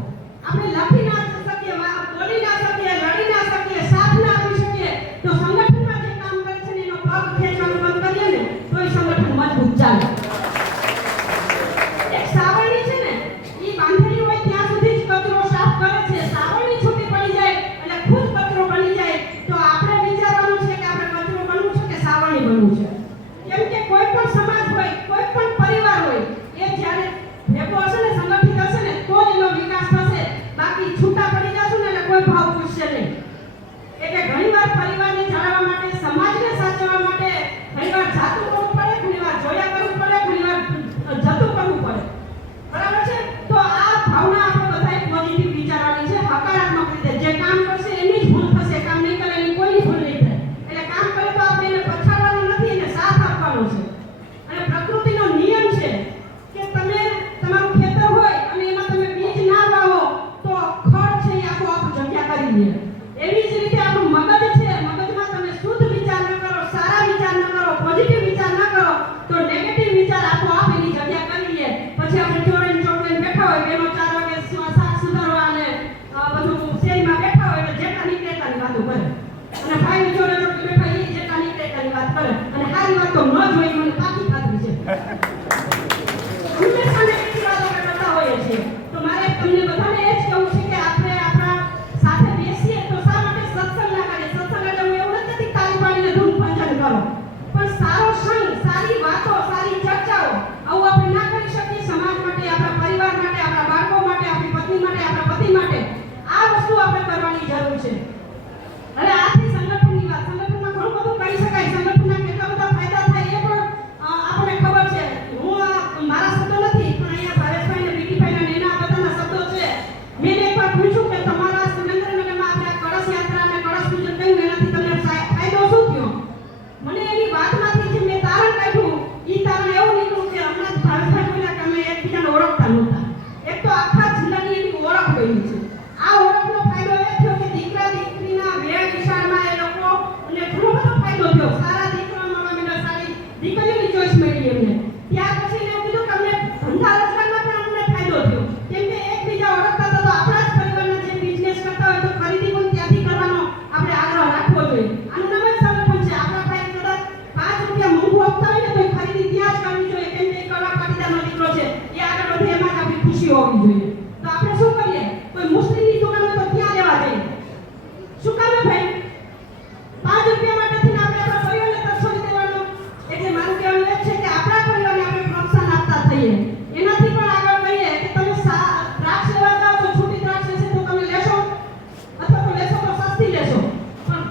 ભાઈ જોડે તો બેઠા એ જેટલા નીકળે એટલાની વાત કરે અને સારી વાત તો ન જોઈ મને પાકી ખાતરી છે હંમેશા નેગેટિવ વાતો કરતા હોઈએ છીએ તો મારે તમને બધાને એ જ કહેવું છે કે આપણે આપણા સાથે બેસીએ તો શા માટે સત્સંગ ના કરીએ સત્સંગ એટલે હું એવું નથી તાળી પાડીને ધૂમ ભજન કરો પણ સારો સંગ સારી વાતો સારી ચર્ચાઓ આવું આપણે ના કરી શકીએ સમાજ માટે આપણા પરિવાર માટે આપણા બાળકો માટે આપણી પત્ની માટે આપણા પતિ માટે આ વસ્તુ આપણે કરવાની જરૂર છે હવે આથી સંગઠનની વાત સંગઠનમાં ઘણું બધું કરી શકાય સંગઠનના કેટલા બધા ફાયદા થાય એ પણ આપણને ખબર છે હું મારા શબ્દો નથી પણ અહીંયા ભાવેશભાઈ ને બીટીભાઈ ને એના બધાના શબ્દો છે મેં એકવાર પૂછ્યું કે તમારા સુરેન્દ્રનગરમાં આપણે આ કળશ યાત્રા અને કળશ પૂજન કર્યું એનાથી તમને ફાયદો શું થયો મને એની વાતમાંથી જે મેં તારણ કાઢ્યું એ તારણ એવું નીકળ્યું કે હમણાં જ ભાવેશભાઈ બોલ્યા કે અમે એકબીજાને ઓળખતા નહોતા એક તો આખા જિલ્લાની એની ઓળખ બની છે આ ઓળખનો ફાયદો એ થયો કે દીકરા દીકરીના વેર વિશાળમાં એ લોકો અને ઘણો બધો ફાયદો થયો સારા દીકરા મળવા માંડ્યા સારી દીકરીઓની ચોઈસ મળી એમને ત્યાર પછી મેં કીધું કે અમને ધંધા રોજગારમાં પણ અમને ફાયદો થયો કેમ કે એકબીજા ઓળખતા હતા તો આપણા જ પરિવારના જે બિઝનેસ કરતા હોય તો ખરીદી પણ ત્યાંથી કરવાનો આપણે આગ્રહ રાખવો જોઈએ આનું નામ જ સંગઠન છે આપણા ભાઈ કદાચ 5 રૂપિયા મોંઘું આપતા હોય ને તો ખરીદી ત્યાં જ કરવી જોઈએ કેમ કે કલા પાટીદારનો દીકરો છે એ આગળ વધે એમાં જ આપણી ખુશી હોવી જોઈએ તો આપણે શું કરીએ કોઈ મુસ્લિમની દુકાન હોય તો ત્યાં લેવા જઈએ શું કામ ભાઈ 5 રૂપિયા માટેથી આપણે આપણા પરિવારને તરછોડી દેવાનો એટલે મારું કહેવાનું એ છે કે આપણા પરિવારને આપણે પ્રોત્સાહન આપતા થઈએ એનાથી પણ આગળ કહીએ કે તમે દ્રાક્ષ લેવા જાઓ તો છૂટી દ્રાક્ષ હશે તો તમે લેશો અથવા તો લેશો તો સસ્તી લેશો પણ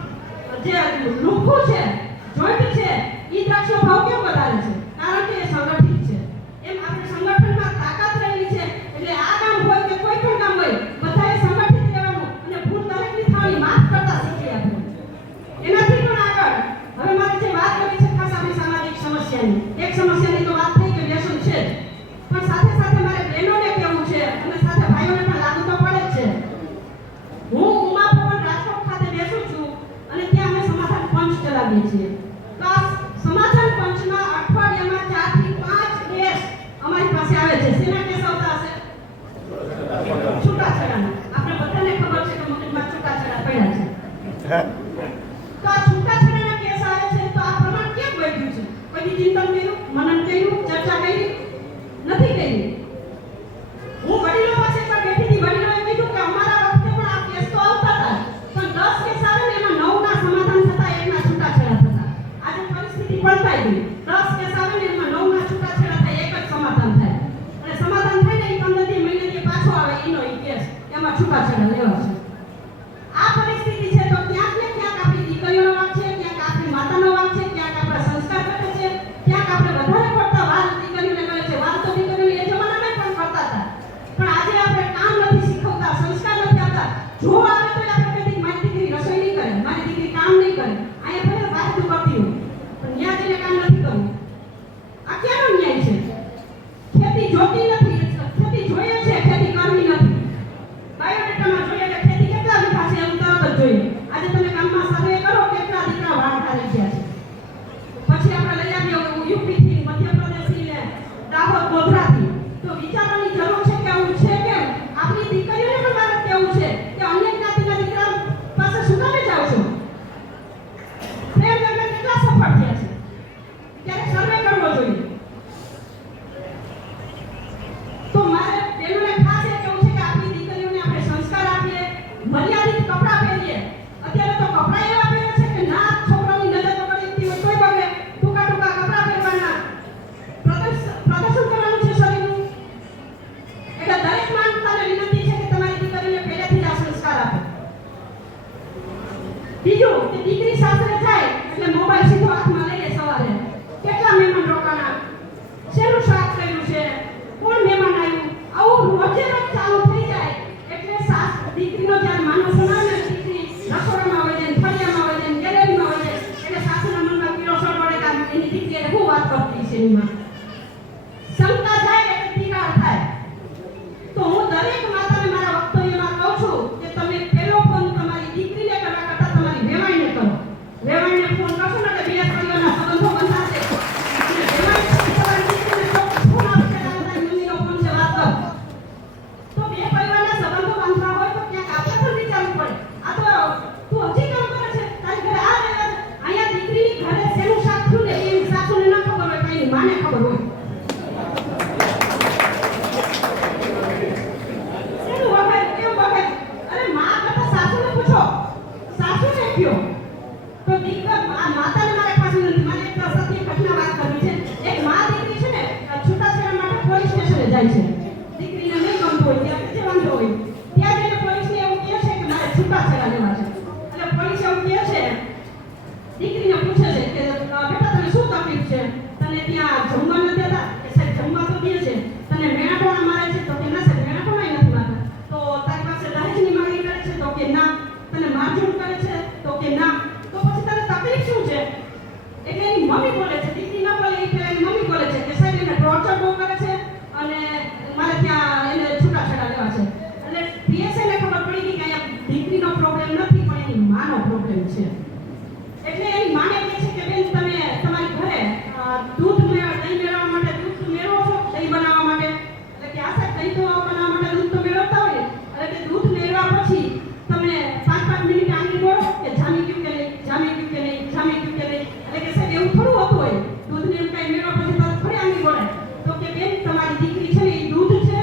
જે લુખું છે જોઈન્ટ છે એ દ્રાક્ષનો ભાવ કેમ વધારે છે કારણ કે એ સંગઠિત છે એમ આપણે સંગઠનમાં તાકાત રહેલી છે એટલે આ કામ હોય કે કોઈ પણ કામ હોય બધાએ સંગઠિત રહેવાનું અને ભૂલ દરેકની થાળી માફ કરતા શીખીએ આપણે એનાથી પણ આગળ હવે મારે જે વાત કરવી છે ખાસ આપણી સામાજિક સમસ્યાની એક સમસ્યાની તો વાત થઈ કે વ્યસન છે જ. પણ સાથે સાથે મારે બહેનોને કહેવું છે અને સાથે ભાઈઓને પણ લાગુ તો પડે જ છે હું ઉમા ભવન રાજકોટ ખાતે બેસું છું અને ત્યાં અમે સમાધાન પંચ ચલાવીએ છીએ તો આ સમાધાન પંચમાં અઠવાડિયામાં 4 થી 5 કેસ અમારી પાસે આવે છે શેના કેસ આવતા હશે છૂટાછેડાના આપણે બધાને ખબર છે કે મગજમાં છૂટાછેડા પડ્યા છે તો આ છૂટાછેડાના કેસ આવે છે તો આ પ્રમાણ કેમ વધ્યું છે કોઈ ચિંતન કર્યું મનન કર્યું ચર્ચા કરી નથી કરી હું વડીલો પાસે પણ બેઠી હતી વડીલોએ કીધું કે અમારા વખતે પણ આ કેસ તો આવતા હતા પણ 10 કેસ આવે ને એમાં 9 ના સમાધાન થતા એકના છૂટાછેડા થતા આજે પરિસ્થિતિ પલટાઈ ગઈ 10 કેસ આવે ને એમાં 9 ના છૂટાછેડા થાય એક જ સમાધાન થાય અને સમાધાન થાય ને એ 15 થી મહિને પાછો આવે એનો ઈ કેસ એમાં છૂટાછેડા લેવા છે આ પરિસ્થિતિ છે તો ક્યાંક ને ક્યાંક આપણી દીકરીઓનો વાંક છે ક્યાંક આપણી માતાનો વાંક છે ક્યાંક આપણા સંસ્કાર ઘટે છે ક્યાંક આપણે વધારે પડતા વાલ દીકરીઓને કરે છે વાલ તો દીકરીઓને એ જમાનામાં પણ કરતા હતા પણ આજે આપણે કામ નથી શીખવતા સંસ્કાર નથી આપતા જો આવે તો આપણે કહેતી મારી દીકરી રસોઈ નહીં કરે મારી દીકરી કામ નહીં કરે અહીંયા ભલે વાતું કરતી હોય પણ ન્યા જઈને કામ નથી કરવું આ ક્યાંનો ન્યાય છે ખેતી જોતી નથી ખેતી જોઈએ છે ખેતી કરવી નથી બાયોડેટામાં જોઈએ કે કરેલું છે. એટલે એની માને કહે છે કે બેન તમે તમારી ઘરે દહીં મેળવવા માટે દૂધ મેળવો છો, દહીં બનાવવા માટે. એટલે કે આ સાહેબ દહીં તો બનાવવા માટે દૂધ તો મેળવતા હોય ને. એટલે કે દૂધ મેળવ્યા પછી તમે 5-5 મિનિટ આંગળી બોલો કે જામી ગયું કે નહીં, જામી ગયું કે નહીં, જામી ગયું કે નહીં. એટલે કે સાહેબ એવું થોડું હોતું હોય, દૂધને એમ કાંઈ મેળવ્યા પછી તરત થોડી આંગળી બોલે. તો કે બેન તમારી દીકરી છે ને એ દૂધ છે,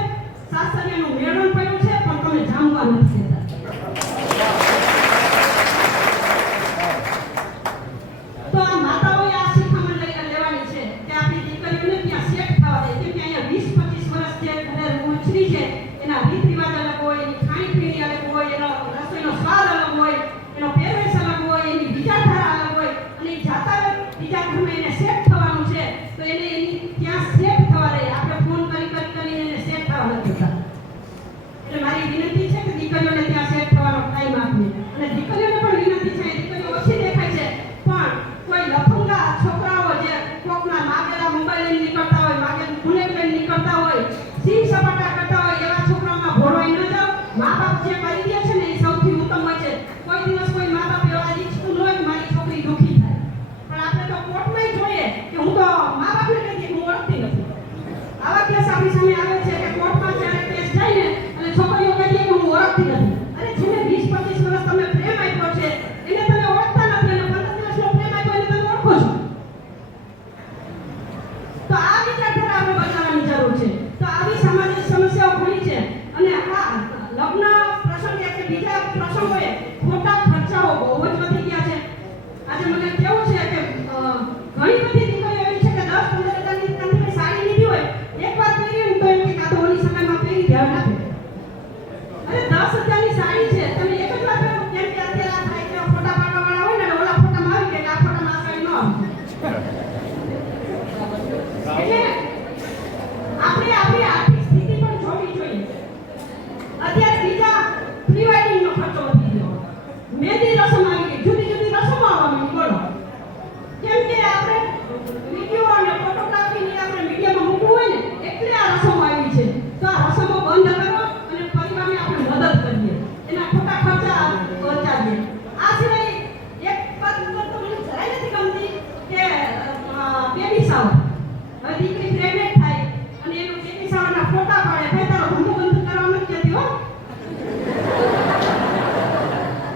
સાસરિયાનું મેળવણ પડ્યું છે, પણ તમે જામવા નથી દેતા. તો આ માતાઓએ આ શિખામણ લેવાની છે કે આપણી દીકરીઓને ત્યાં સેટ થવા દે. કેમ કે અહીંયા 20-25 વર્ષ જે ઘરે ઉછરી છે એના રીત રિવાજ અલગ હોય, એની ખાણીપીણી અલગ હોય, એનો રસોઈનો સ્વાદ અલગ હોય, એનો પહેરવેશ અલગ હોય, એની વિચારધારા અલગ હોય, અને એ જાતા બીજા ઘરમાં એને સેટ થવાનું છે. તો એને એની ત્યાં સેટ થવા દે. આપણે ફોન કરીને એને સેટ થવા નથી દેતા. એટલે મારી વિનંતી છે કે દીકરીઓને ત્યાં સેટ થવાનો ટાઈમ આપીએ. અને દીકરીઓને પણ વિનંતી છે, દીકરીઓ ઓછી દેખાય છે પણ કોઈ લફંગા છોકરાઓ જે કોકના માગેલા મોબાઈલ લઈને નીકળતા હોય, માગેલું બુલેટ લઈને નીકળતા હોય, સિંહ સપાટા કરતા હોય, એવા છોકરાઓમાં ભોળવાઈ ન જાવ. મા બાપ જે કરી દે છે ને એ સૌથી ઉત્તમ હોય છે. કોઈ દિવસ કોઈ મા બાપ એવા ઈચ્છતું ન હોય કે મારી છોકરી દુઃખી થાય. પણ આપણે તો કોર્ટમાં જોઈએ કે હું તો મા બાપને કહી દઈએ હું ઓળખતી નથી. આવા કેસ આપણી સામે આવે છે કે કોર્ટમાં જ્યારે કેસ જાય ને અને છોકરીઓ કહી દે કે હું ઓળખતી નથી. અરે જેને 20-25 વર્ષ તમે પ્રેમ આપ્યો છે એને તમે ઓળખતા નથી, અને 15 દિવસનો પ્રેમ આપ્યો એને તમે ઓળખો છો. તો આ વિચારધારા આપણે બદલવાની જરૂર છે. તો આવી સામાજિક સમસ્યાઓ ઘણી છે. અને આ લગ્ન પ્રસંગે કે બીજા પ્રસંગોએ ખોટા ખર્ચાઓ બહુ જ વધી ગયા છે. આજે મને કેવું છે કે ઘણી બધી દીકરીઓ એવી છે કે 10-15 હજારની તમે સાડી લીધી હોય, એક વાર પહેરી તો એમ કે કાં તો ઓલી સમયમાં પહેરી ધ્યાન રાખે. અરે 10,000ની સાડી છે, તમે એક જ વાર પહેરો. કેમ કે અત્યારે આ થાય કે ફોટા પાડવાવાળા હોય ને ઓલા ફોટામાં આવી ગયા, આ ફોટામાં આ સાડી ન આવી. એટલે આપણે આપણી આર્થિક સ્થિતિ પણ જોવી જોઈએ. અત્યારે બીજા પ્રી વેડિંગનો ખર્ચો વધી ગયો, મહેંદી રસમ આવી ગઈ, જુદી જુદી રસમો આવવા માંડી. બોલો કેમ કે આપણે વિડીયો અને ફોટોગ્રાફીની આપણે મીડિયામાં મૂકવું હોય ને એટલે આ રસમો આવી છે. તો આ રસમો બંધ કરો અને પરિવારને આપણે મદદ કરીએ, એના ખોટા ખર્ચા બચાવીએ. આ સિવાય એક વાત તો મને જરાય નથી ગમતી કે બેબી શાવર. હવે દીકરી પ્રેગ્નેન્ટ થાય અને એનું બેબી શાવરના ફોટા પાડે. ભાઈ તારો ધંધો બંધ કરવા નથી કહેતી હો.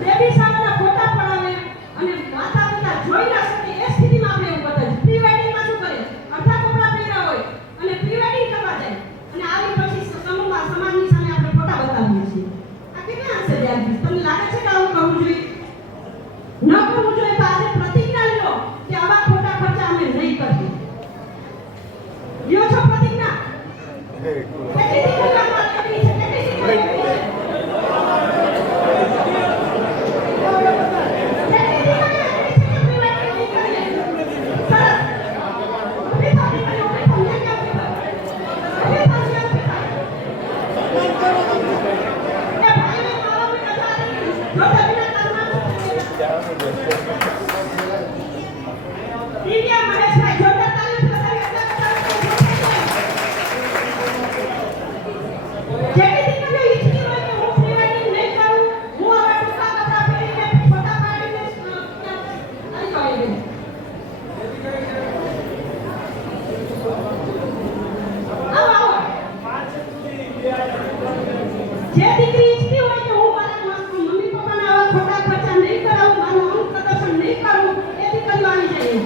બેબી શાવરના ફોટા પડાવે અને માતા પિતા જોઈ ના શકે એ સ્થિતિમાં આપણે એવું બતાવીએ. પ્રી વેડિંગમાં શું કરે, અડધા કપડાં પહેર્યા હોય અને પ્રી વેડિંગ કરવા જાય અને આવી પછી સમૂહમાં સમાજની સામે આપણે ફોટા બતાવીએ છીએ. આ કેટલા અંશે વ્યાજબી? તમને લાગે છે કે આવું કરવું જોઈએ? ન કરવું જોઈએ. તો આજે પ્રતિજ્ઞા લો કે આવા ખોટા ખર્ચા અમે નહીં કરીએ. લ્યો છો પ્રતિજ્ઞા? કેટલી દીકરીઓ આમાં કેટલી છે? કેટલી દીકરીઓ છે? દિવ્યા મહેશભાઈ જોરદાર તાલીમ બતાવી. જેટલી દીકરીઓ ઈચ્છતી હોય કે હું પ્રી વેડિંગ નહીં કરું, હું હવે ટૂંકા કપડાં પહેરીને ફોટા પાડીને આવી જાય. આવો જે દીકરી ઈચ્છતી હોય કે હું મારા મમ્મી પપ્પાને આવા ખોટા ખર્ચા નહીં કરાવું, મારું અંગ પ્રદર્શન નહીં કરું, એ દીકરીઓ આવી જાય.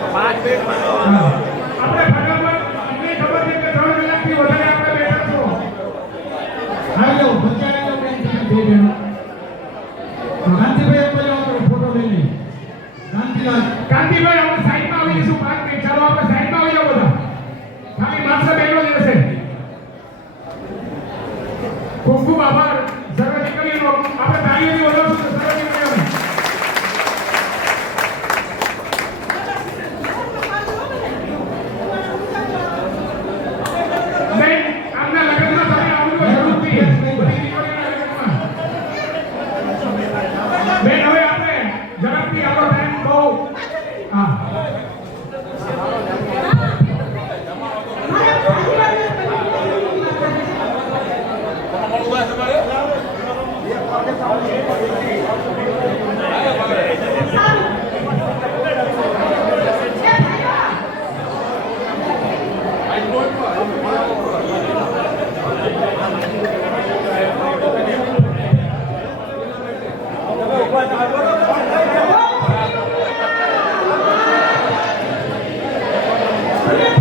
આપણે ફટાફટ અમને ખબર છે કે 3 કલાકથી વધારે આપણે બેઠા છો. આવી જાઓ બચ્ચા આવી જાઓ બેન તમે બે જણા કાંતિભાઈ ઉપર જાઓ તો ફોટો લઈને કાંતિલાલ કાંતિભાઈ આપણે સાઈડમાં આવી જઈશું 5 મિનિટ. ચાલો આપણે સાઈડમાં આવી જાઓ બધા. ખાલી માત્ર બેનો જ રહેશે. ખૂબ ખૂબ આભાર સર્વ દીકરીઓનો. આપણે તાળીઓથી વધાવશું સર્વ દીકરીઓને. બેન, આમના લગ્નમાં તારી આવવું જરૂરથી. બધી દીકરીઓના લગ્નમાં. બેન, હવે આપણે ઝડપથી આપણો ટાઈમ બહુ હા સારું